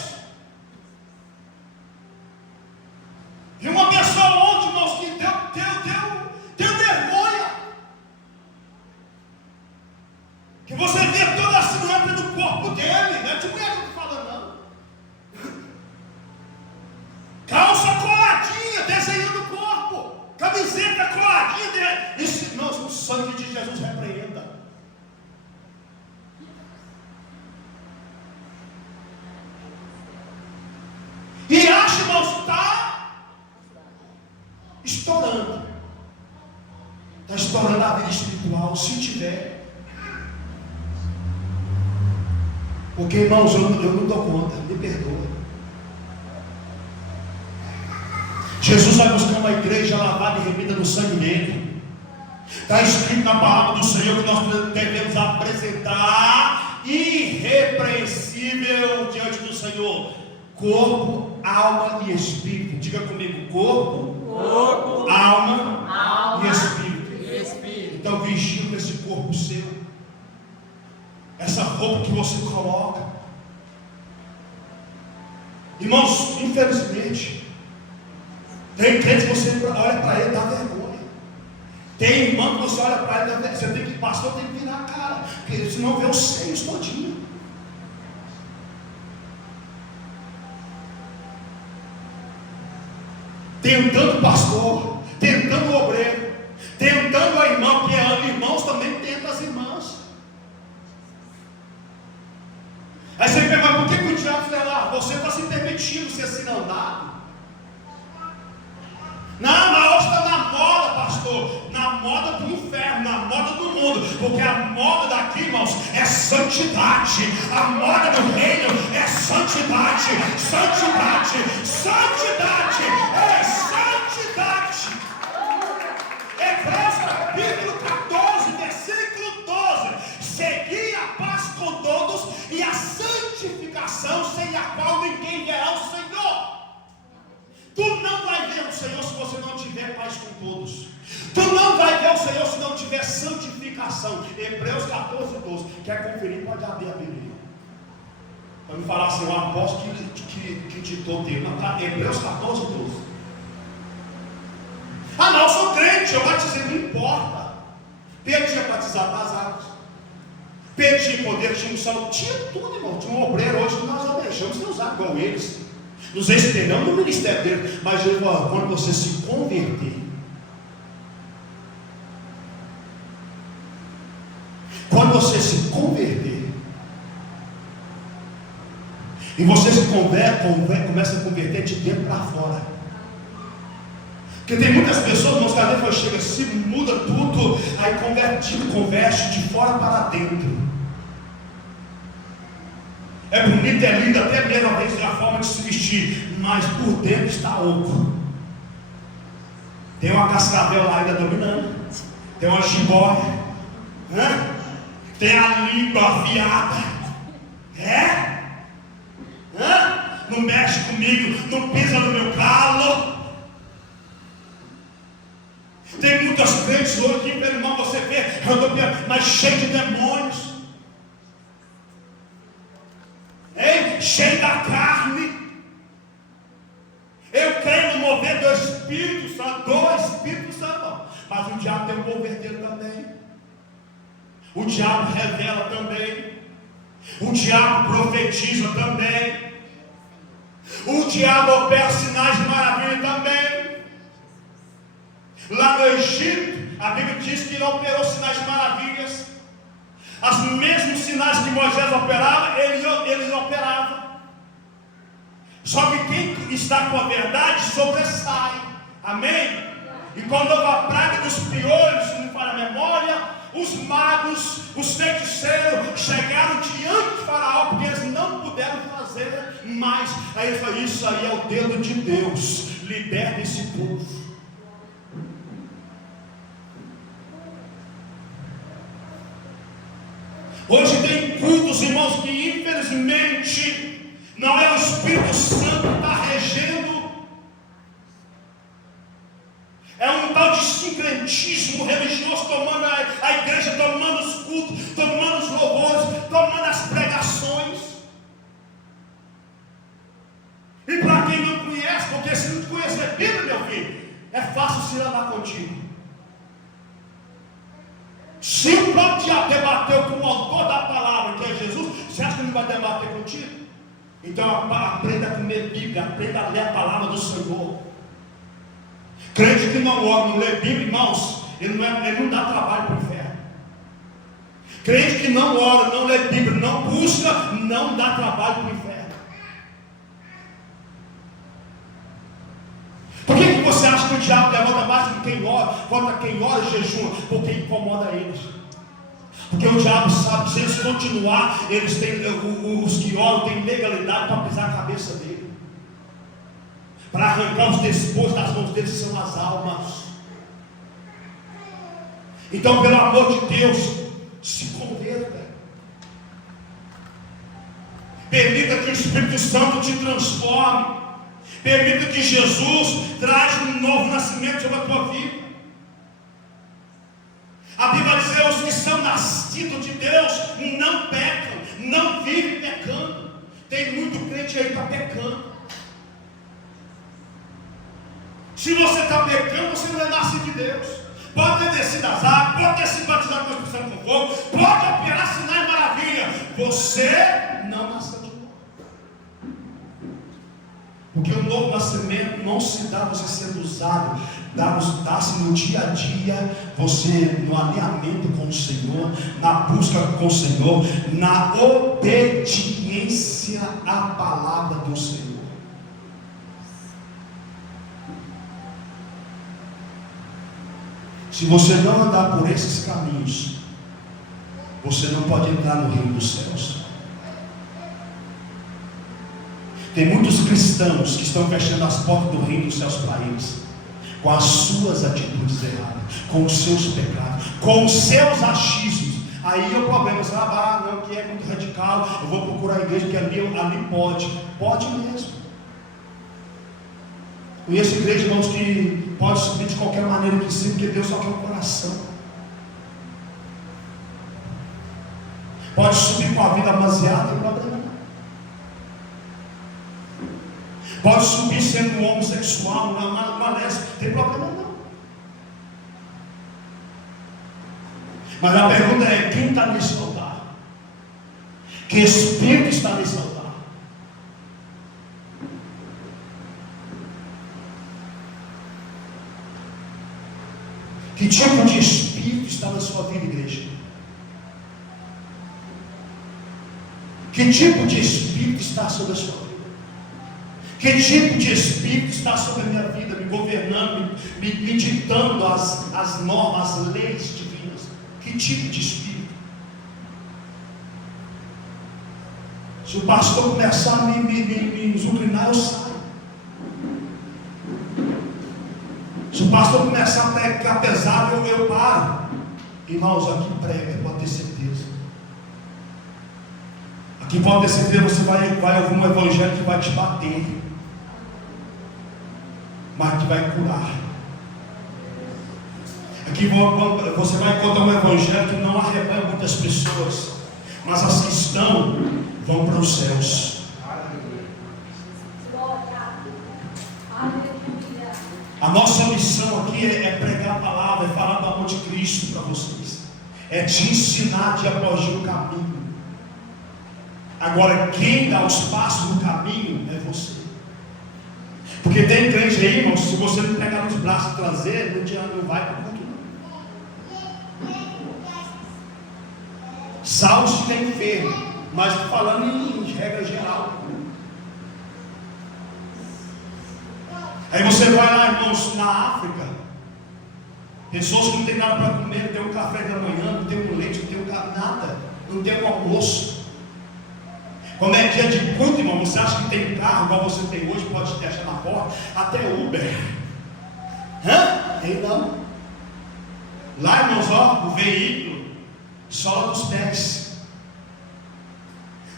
E uma pessoa ontem, irmãos, que deu vergonha. Que você vê toda a silhueta do corpo dele, não é de mulher que eu estou falando, não. Calça coladinha, desenhando o corpo. Camiseta coladinha. Isso, irmãos, o sangue de Jesus repreenda. E acha, irmãos, que está estourando. Está estourando a vida espiritual, se tiver. Porque, irmãos, eu não dou conta, me perdoa. Jesus vai buscar uma igreja lavada e remida no sangue dele. Está escrito na palavra do Senhor que nós devemos apresentar irrepreensível diante do Senhor corpo, alma e espírito. Diga comigo: corpo, alma e espírito. Então vigia esse corpo seu, essa roupa que você coloca. Irmãos, infelizmente tem crente que você olha para ele, dá vergonha. Tem irmão que você olha para ele, você tem que, pastor, tem que virar a cara, porque senão vê os seios todinho. Tentando o pastor, tentando o obreiro, tentando a irmã, porque irmãos também tentam as irmãs. Aí você pergunta, mas por que o diabo fala lá? Você está se permitindo ser sinaldado? Não, mas hoje está na moda, pastor. Na moda do inferno, na moda do mundo. Porque a moda daqui, irmãos, é santidade. A moda do reino é santidade. Santidade. Santidade. É santidade. Hebreus capítulo 14, versículo 12. Segui a paz com todos e a santificação, sem a qual ninguém verá o Senhor. Tu não vai ver o Senhor se você não tiver paz com todos. Tu não vai ver o Senhor se não tiver santificação. indicação. Hebreus 14:12. Quer conferir? Pode abrir a Bíblia. Para me falar assim, o apóstolo que ditou o texto. Não, tá? Hebreus 14:12. Ah, não, eu sou crente, eu batizei, não importa. Pedro tinha batizado nas águas. Pedro tinha poder, tinha unção, tinha tudo, irmão. Tinha um obreiro hoje que nós não deixamos de usar igual eles. Nos esperamos no ministério dele. Mas ele falou, quando você se converter, e você se começa a converter de dentro para fora. Porque tem muitas pessoas, meus caras, chega, se muda tudo, aí converte de fora para dentro. É bonito, é lindo, até mesmo às vezes a forma de se vestir, mas por dentro está oco. Tem uma cascavel lá ainda dominando, tem uma jiboia, né? Tem a língua afiada, não mexe comigo, não pisa no meu calo. Tem muitas crentes hoje que, meu irmão, você vê, mas cheio de demônios, cheio da carne. Eu creio no mover do Espírito Santo, mas o diabo tem um mover dele também. O diabo revela também. O diabo profetiza também. O diabo opera sinais de maravilha também. Lá no Egito, a Bíblia diz que ele operou sinais de maravilhas. Os mesmos sinais que Moisés operava, ele operava. Só que quem está com a verdade sobressai. Amém? E quando houve a praga dos piolhos, se não falha a memória, os magos, os feiticeiros chegaram diante de Faraó, porque eles não puderam fazer mais. Aí ele falou, isso aí é o dedo de Deus, liberta esse povo. Hoje tem cultos, irmãos, que infelizmente não é o Espírito Santo que está regendo. É um tal de sincretismo religioso tomando a igreja, tomando os cultos, tomando os louvores, tomando as pregações. E para quem não conhece, porque se não conhece a Bíblia, meu filho, é fácil se andar contigo. Se o próprio diabo debateu com o autor da palavra, que é Jesus, você acha que ele não vai debater contigo? Então aprenda a comer Bíblia, aprenda a ler a palavra do Senhor. Crente que não ora, não lê Bíblia, irmãos, ele não dá trabalho para o inferno. Crente que não ora, não lê Bíblia, não busca, não dá trabalho para o inferno. Por que você acha que o diabo levanta mais que quem ora, contra quem ora e jejua? Porque incomoda eles. Porque o diabo sabe que se eles continuar, eles têm, os que oram têm legalidade para pisar a cabeça dele, para arrancar os despojos das mãos deles, que são as almas. Então, pelo amor de Deus, se converta. Permita que o Espírito Santo te transforme. Permita que Jesus traga um novo nascimento sobre a tua vida. A Bíblia diz que os que são nascidos de Deus não pecam, não vivem pecando. Tem muito crente aí que está pecando. Se você está pecando, você não é nascido de Deus. Pode ter descido as águas, pode ter sido batizado com o Espírito Santo com fogo, pode operar sinais de maravilha. Você não nasceu de novo. Porque o novo nascimento não se dá você sendo usado, dá-se no dia a dia, você no alinhamento com o Senhor, na busca com o Senhor, na obediência à palavra do Senhor. Se você não andar por esses caminhos, você não pode entrar no reino dos céus. Tem muitos cristãos que estão fechando as portas do reino dos céus para eles, com as suas atitudes erradas, com os seus pecados, com os seus achismos. Aí o problema é, não, que é muito radical, eu vou procurar a igreja que ali pode mesmo. Conheço igreja, irmãos, que pode subir de qualquer maneira que seja, porque Deus só quer o coração. Pode subir com a vida amaziada, não tem problema não. Pode subir sendo um homossexual, uma lésbica, não tem problema não. Mas a pergunta é: quem está nesse altar? Que espírito está nesse altar? Que tipo de espírito está na sua vida, igreja? Que tipo de espírito está sobre a sua vida? Que tipo de espírito está sobre a minha vida, me governando, me ditando as normas, as leis divinas? Que tipo de espírito? Se o pastor começar a me zucrinar, eu saio. Se o pastor começar a pegar pesado, eu paro. Irmãos, aqui prega, pode ter certeza. Aqui pode ter certeza, você vai ouvir um evangelho que vai te bater, mas que vai curar. Aqui você vai encontrar um evangelho que não arrebata muitas pessoas, mas as que estão vão para os céus. A nossa missão aqui é pregar a palavra, é falar do amor de Cristo para vocês, é te ensinar a te aplaudir o caminho. Agora, quem dá os passos no caminho é você. Porque tem crente aí, irmão, se você não pegar nos braços e trazer, não vai para o culto não. Salve se tem enfermo, mas falando em regra geral. Aí você vai lá, irmãos, na África, pessoas que não tem nada para comer, não tem um café da manhã, não tem um leite, não tem nada, não tem um almoço. Quando é dia de culto, irmão, você acha que tem carro igual você tem hoje, pode te deixar na porta, até Uber. Tem não. Lá, irmãos, ó, o veículo, sola dos pés.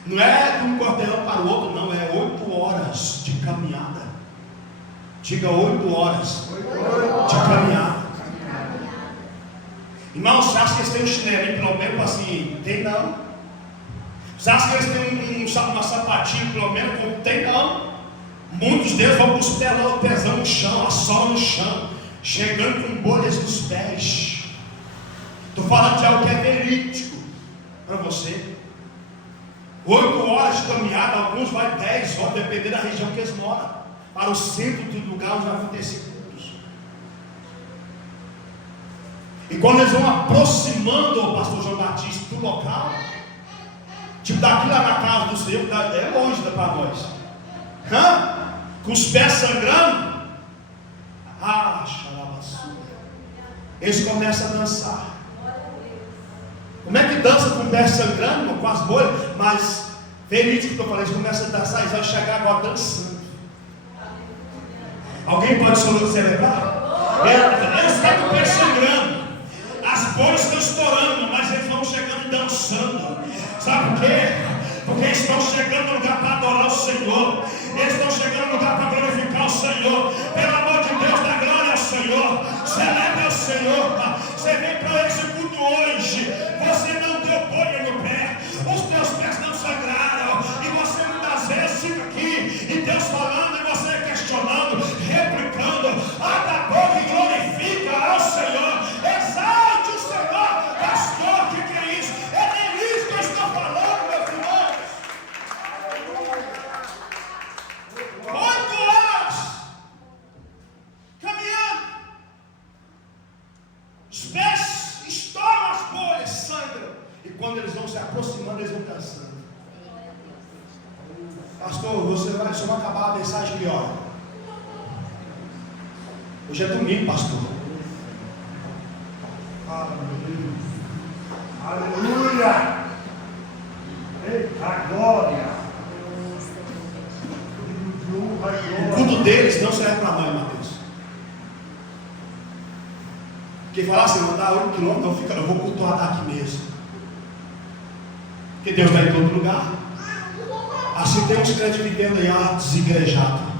Não é de um quarteirão para o outro, não, é 8 horas de caminhada. Diga 8 horas de caminhada. Irmão, você acha que eles têm um chinelinho pelo menos assim? Tem não. Você acha que eles têm uma sapatinha pelo menos? Tem não. Muitos deles vão buscar o pezão no chão, a sola no chão, chegando com bolhas nos pés. Estou falando de algo que é verídico para você. 8 horas de caminhada, alguns vai 10 horas, dependendo da região que eles moram, para o centro do lugar onde vai acontecer cultos. E quando eles vão aproximando o pastor João Batista do local, tipo daqui lá na casa do Senhor, é longe para nós, com os pés sangrando, eles começam a dançar. Como é que dança com o pé sangrando, com as bolhas? Mas verídico que eu falei, eles começam a dançar, eles vão chegar agora dançando. Alguém pode celebrar? Eles estão com o pé sangrando, as bolhas estão estourando, mas eles vão chegando e dançando. Sabe por quê? Porque eles estão chegando no lugar para adorar o Senhor, eles estão chegando no lugar para glorificar o Senhor. Pelo amor de Deus, dá glória ao Senhor, celebra o Senhor. Você vem para esse culto hoje, você não deu bolha no pé, os teus pés não sangraram, e você muitas vezes fica aqui, e Deus falando, e você questionando, replicando. Abra a boca e glorifica ao Senhor, exalte o Senhor. Pastor, o que é isso? É isso que eu estou falando, meu filho. 8 horas caminhando, os pés estouram, as bolhas sangram, e quando eles vão se aproximando, eles vão cansando. Pastor, você vai só acabar a mensagem que hora? Hoje é domingo, pastor. Aleluia. Aleluia. Eita glória. O culto deles não serve para nós, Mateus. Quem falar assim, mandar 8 quilômetros, não, eu vou cultuar daqui mesmo. Porque Deus está em todo lugar. Assim tem uns crentes vivendo aí, desigrejado.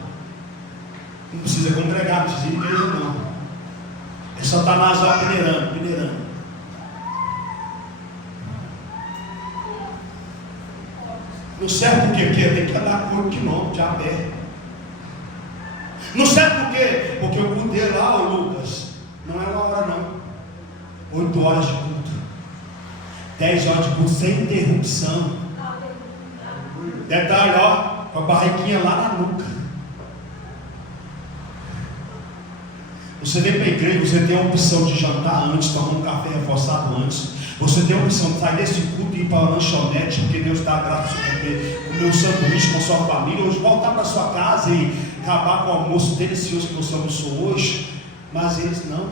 Não precisa congregar, não precisa ir igreja não. É Satanás lá peneirando. Não serve porque tem que andar com 8 quilômetros a pé. Não serve por quê? Porque eu cuidei lá, ô Lucas, não é uma hora não. 8 horas de culto. 10 horas de culto sem interrupção. Detalhe, ó, com a barriguinha lá na nuca. Você vem para a igreja, você tem a opção de jantar antes, tomar um café reforçado antes. Você tem a opção de sair desse culto e ir para a lanchonete, porque Deus dá graça para comer o sanduíche com a sua família, hoje voltar para a sua casa e acabar com o almoço delicioso que você almoçou hoje. Mas eles não.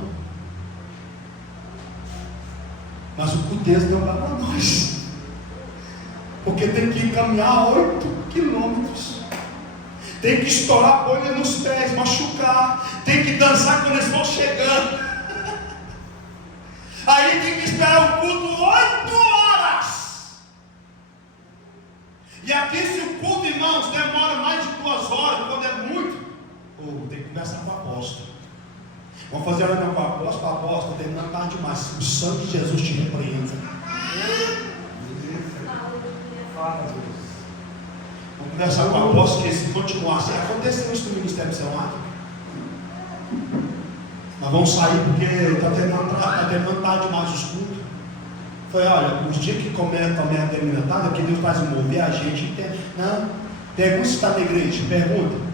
Mas o culto deles deu para nós. Porque tem que caminhar 8 quilômetros. Tem que estourar a bolha nos pés, machucar. Tem que dançar quando eles vão chegando. Aí tem que esperar o culto 8 horas. E aqui, se o culto, irmãos, demora mais de 2 horas, quando é muito, tem que conversar com o apóstolo. Vamos fazer a reunião com o apóstolo, terminando tarde demais. O sangue de Jesus te repreenda. Vamos conversar com o apóstolo, que se continuar assim, aconteceu isso no ministério Selmar. Nós vamos sair porque está terminando tarde demais os cultos. Falei, olha, os dias que começa a terminar tarde, que Deus faz mover a gente. Não, pergunta se está na igreja, pergunta.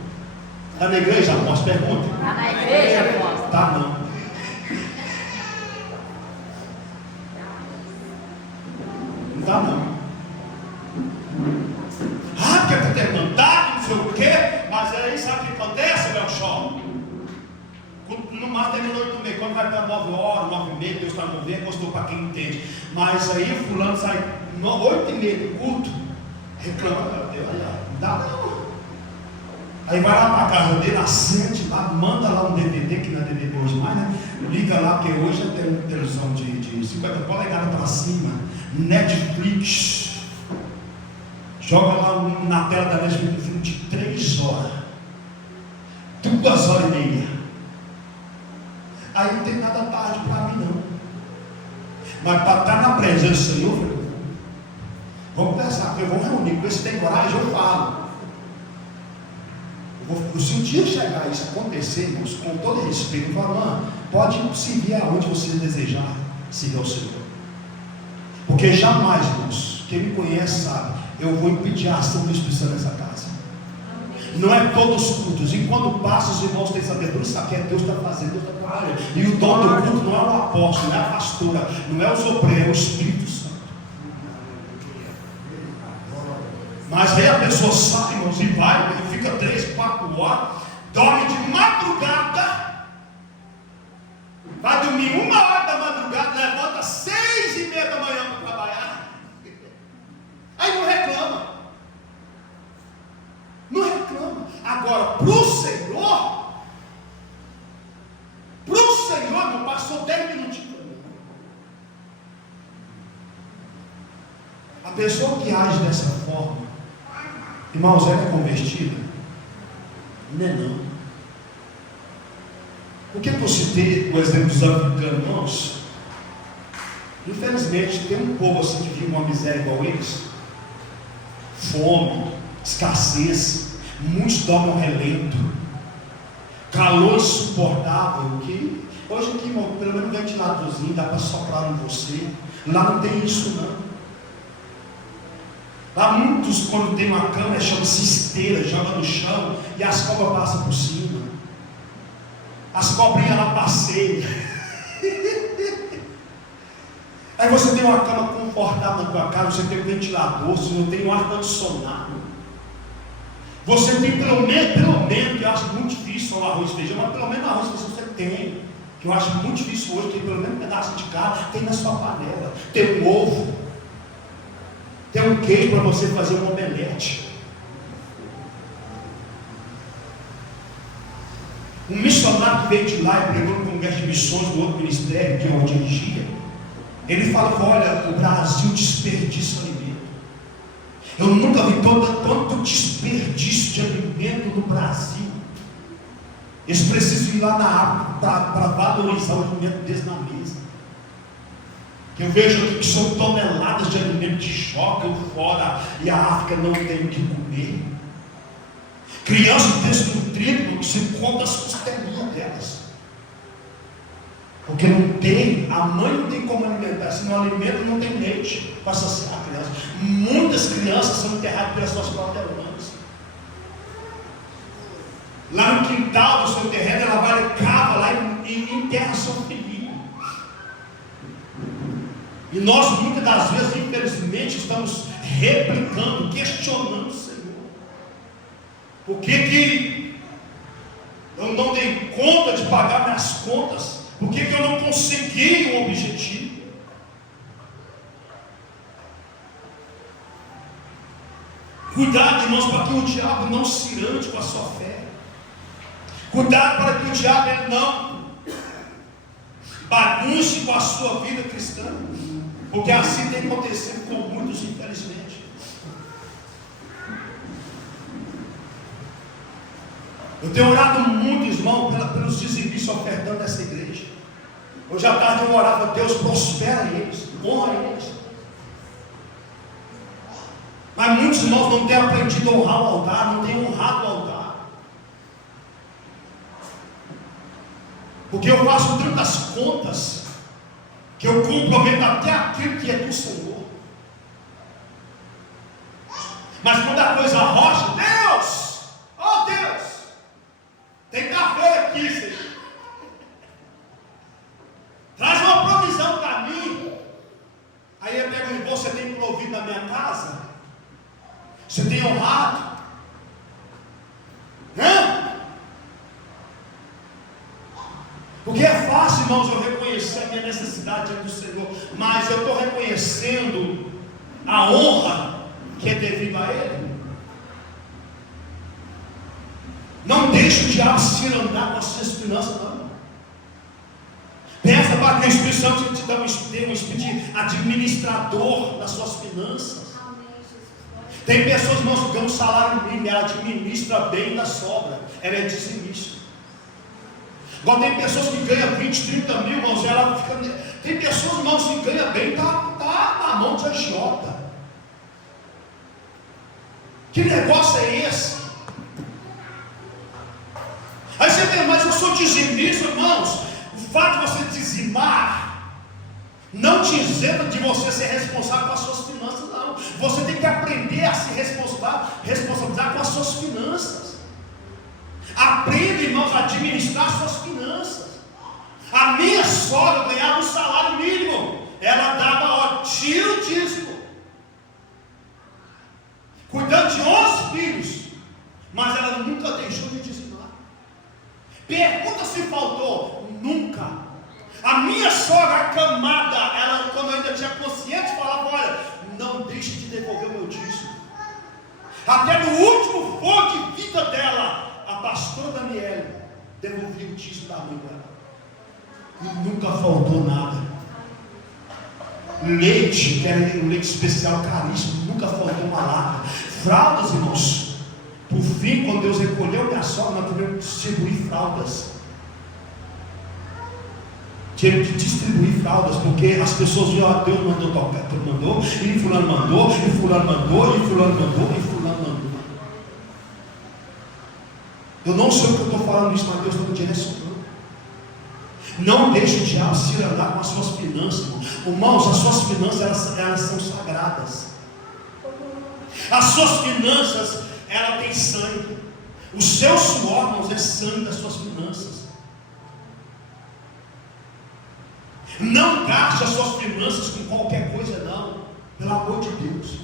Está na igreja, apóstolo? Pergunta. Está na igreja, apóstolo? Tá não. Não está não. Porque está terminando tarde, não sei o quê. Mas aí sabe o que acontece, meu show? No mais terminou 8h30, quando vai para 9 horas, 9h30, Deus está movendo, gostou para quem entende. Mas aí o fulano sai 8h30 do culto, reclama, não dá não. Aí vai lá para a casa dele, acende lá, manda lá um DVD, que não é DVD hoje mais, né? Liga lá, porque hoje tem televisão de 50 polegadas para cima, Netflix, joga lá na tela da Netflix 23 horas, 2 horas e meia. Aí não tem nada tarde para mim não. Mas para estar na presença do Senhor, vamos pensar, eu vou reunir com esse tem coragem, eu falo. Se um dia chegar isso acontecer, irmãos, com todo respeito, eu falo, pode servir aonde você desejar servir ao Senhor. Porque jamais, irmãos, quem me conhece sabe, eu vou impedir a ação do Espírito Santo nessa casa. Não é todos os cultos. E quando passa, os irmãos têm sabedoria, sabe que Deus está fazendo, Deus está trabalhando. E o dom do culto não é o apóstolo, não é a pastora, não é os obreiros, é o Espírito Santo. Mas aí a pessoa sai, irmãos, e vai, e fica 3, 4 horas, dorme de madrugada, vai dormir 1 hora da madrugada, levanta 6h30 da manhã para trabalhar. Aí não reclama. Não reclama. Agora, para o Senhor, não passou 10 minutinhos. A pessoa que age dessa forma, irmãos, ela é convertida? Não é não. Por que eu citei o exemplo dos africanos? Irmãos, infelizmente tem um povo assim que vive uma miséria igual eles. Fome, escassez, muitos dormem relento, calor insuportável, que hoje aqui, irmão, pelo menos um ventiladorzinho, dá para soprar em você. Lá não tem isso não. Lá muitos, quando tem uma cama, chama-se esteira, joga no chão e as cobras passam por cima. As cobrinhas lá passeiam. Aí você tem uma cama confortável na tua casa, você tem um ventilador, você não tem um ar-condicionado. Você tem pelo menos, que eu acho muito difícil o arroz e feijão, mas pelo menos o arroz e feijão você tem. Que eu acho muito difícil hoje, tem pelo menos um pedaço de carne, tem na sua panela, tem um ovo, tem um queijo para você fazer um omelete. Um missionário que veio de lá e pregou no congresso de missões do outro ministério que eu dirigia, ele falava, olha, o Brasil desperdiça alimento. Eu nunca vi tanto desperdício de alimento no Brasil. Eles precisam ir lá na África para valorizar o alimento deles na mesa. Que eu vejo aqui que são toneladas de alimento que jogam fora e a África não tem o que comer. Crianças desnutridas que se conta as costelinhas delas. Porque não tem, a mãe não tem como alimentar. Se não alimenta, não tem leite para saciar a criança. Muitas crianças são enterradas pelas suas próprias mães. Lá no quintal do seu terreno, ela vai, cava lá e enterra seu filhinho. E nós muitas das vezes, infelizmente, estamos replicando, questionando o Senhor. Por que eu não dei conta de pagar minhas contas? Por que eu não consegui o objetivo? Cuidado, irmãos, para que o diabo não se irante com a sua fé. Cuidado para que o diabo não bagunce com a sua vida cristã. Porque assim tem acontecido com muitos, infelizmente. Eu tenho orado muito, irmão, pelos dizimistas ofertando essa igreja. Hoje à tarde eu orava: Deus, prospera eles, honra eles. Mas muitos irmãos não têm aprendido a honrar o altar, não têm honrado o altar. Porque eu faço tantas contas que eu comprometo até aquilo que é do Senhor. Mas quando a coisa rocha, Deus, oh Deus, tem café aqui, Senhor. Traz uma provisão para mim. Aí eu pergunto: você tem provido na minha casa? Você tem honrado? Porque é fácil, irmãos, eu reconhecer a minha necessidade diante do Senhor, mas eu estou reconhecendo a honra que é devida a Ele. Não deixe o diabo se andar com as suas finanças, não. Peça para que o Espírito Santo te dê um espírito de administrador das suas finanças. Tem pessoas, irmãos, que ganham um salário mínimo, ela administra bem da sobra, ela é dizimista. Agora tem pessoas que ganham 20, 30 mil, irmãos, ela fica... Tem pessoas, irmãos, que ganham bem, está na mão de agiota. Que negócio é esse? Aí você vê: mas eu sou dizimista, irmãos. O fato de você dizimar não te isenta de você ser responsável com as suas finanças, não. Você tem que aprender a se responsabilizar com as suas finanças. Aprenda, irmãos, a administrar suas finanças. A minha sogra ganhava um salário mínimo, ela dava tira o dízimo, cuidando de 11 filhos, mas ela nunca deixou de dizimar. Pergunta se faltou? Nunca. A minha sogra acamada, ela, quando eu ainda tinha consciência, falava: olha, não deixe de devolver o meu dízimo. Até no último fôlego de vida dela, a pastora Daniela devolvia o dízimo da mãe dela. E nunca faltou nada. Leite, que era um leite especial caríssimo, nunca faltou uma lata. Fraldas, irmãos. Por fim, quando Deus recolheu minha sogra, nós tivemos que distribuir fraldas. Tivemos que distribuir fraldas, porque as pessoas viam: Deus mandou tocar, Deus mandou, e fulano mandou, e fulano mandou, e fulano mandou, e fulano mandou. Eu não sei o que eu estou falando isso, mas Deus está me direcionando. Não deixe o diabo se andar com as suas finanças, irmãos. As suas finanças, elas são sagradas. As suas finanças, ela tem sangue. O seu suor, irmãos, é sangue das suas finanças. Não gaste as suas finanças com qualquer coisa, não. Pelo amor de Deus.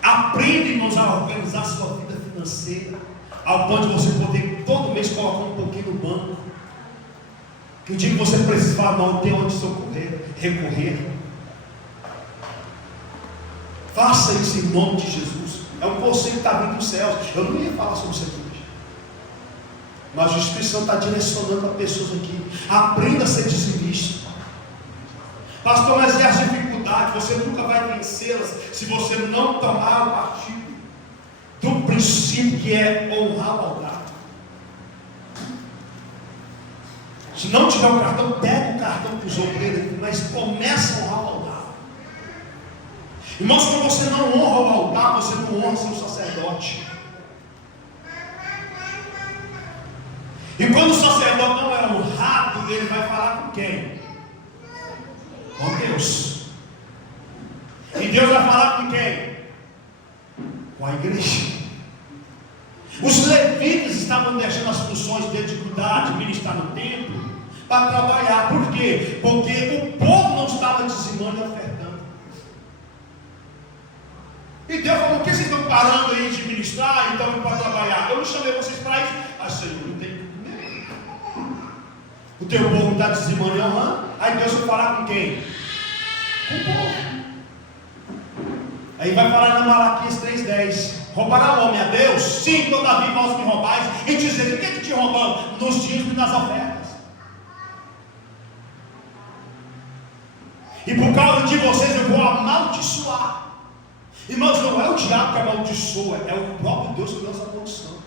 Aprenda, irmãos, a organizar a sua vida financeira, ao ponto de você poder todo mês colocar um pouquinho no banco. Que o dia que você precisar, não tem onde recorrer. Faça isso em nome de Jesus. É um conselho que está vindo dos céus. Eu não ia falar sobre isso aqui hoje, mas o Espírito Santo está direcionando a pessoas aqui. Aprenda a ser dizimista. Pastor, mas é as dificuldades, você nunca vai vencê-las se você não tomar o partido do princípio que é honrar o altar. Se não tiver o cartão, pega o cartão para os obreiros, mas começa a honrar o altar. Irmãos, quando você não honra o altar, você não honra seu sacerdote. E quando o sacerdote não é honrado, ele vai falar com quem? Com Deus. E Deus vai falar com quem? Com a igreja. Os levitas estavam deixando as funções de cuidar, de ministrar no templo, para trabalhar. Por quê? Porque o povo não estava dizimando e ofertando. E Deus falou: por que vocês estão parando aí de ministrar e estão indo para trabalhar? Eu não chamei vocês para isso. Ah, Senhor, não tem que comer. O teu povo está dizimando e honrando. Aí Deus vai falar com quem? Com o povo. Aí vai falar na Malaquias 3,10: roubará o homem a Deus? Sim, todavia vós me roubais. E dizer: o que te roubam? Nos dízimos e nas ofertas. E por causa de vocês eu vou amaldiçoar. Irmãos, não é o diabo que amaldiçoa, é o próprio Deus que deu essa maldição.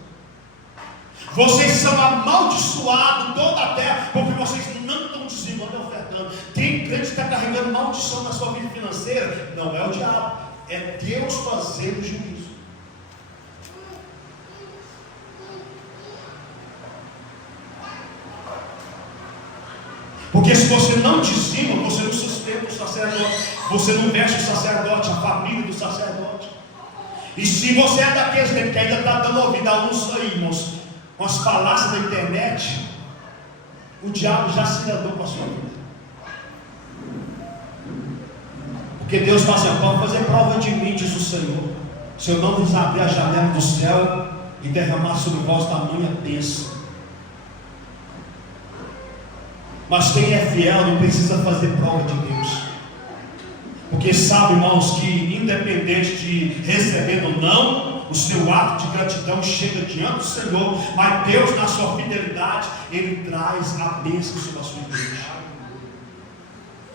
Vocês são amaldiçoados toda a terra, porque vocês não estão dizimando e ofertando. Quem crente está carregando maldição na sua vida financeira? Não é o diabo, é Deus fazendo o juízo. Porque se você não dizima, você não sustenta o sacerdote, você não veste o sacerdote, a família do sacerdote. E se você é daqueles que ainda está dando ouvido a uns aí, irmãos, com as falácias da internet, o diabo já se andou com a sua vida. Porque Deus fala assim: pode fazer prova de mim, diz o Senhor, se eu não vos abrir a janela do céu e derramar sobre vós tamanha bênção. Mas quem é fiel não precisa fazer prova de Deus, porque sabe, irmãos, que independente de receber ou não, o seu ato de gratidão chega diante do Senhor. Mas Deus, na sua fidelidade, Ele traz a bênção sobre a sua igreja.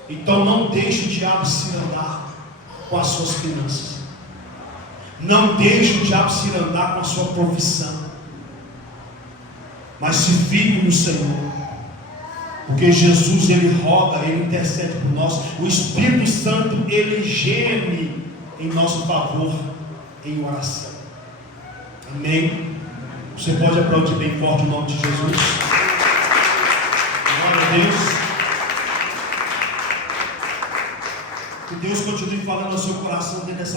Então não deixe o diabo se andar com as suas finanças. Não deixe o diabo se andar com a sua profissão. Mas se firme no Senhor. Porque Jesus, Ele roga, Ele intercede por nós. O Espírito Santo, Ele geme em nosso favor, em oração. Amém? Você pode aplaudir bem forte o nome de Jesus. Glória a Deus. Que Deus continue falando ao seu coração dentro dessa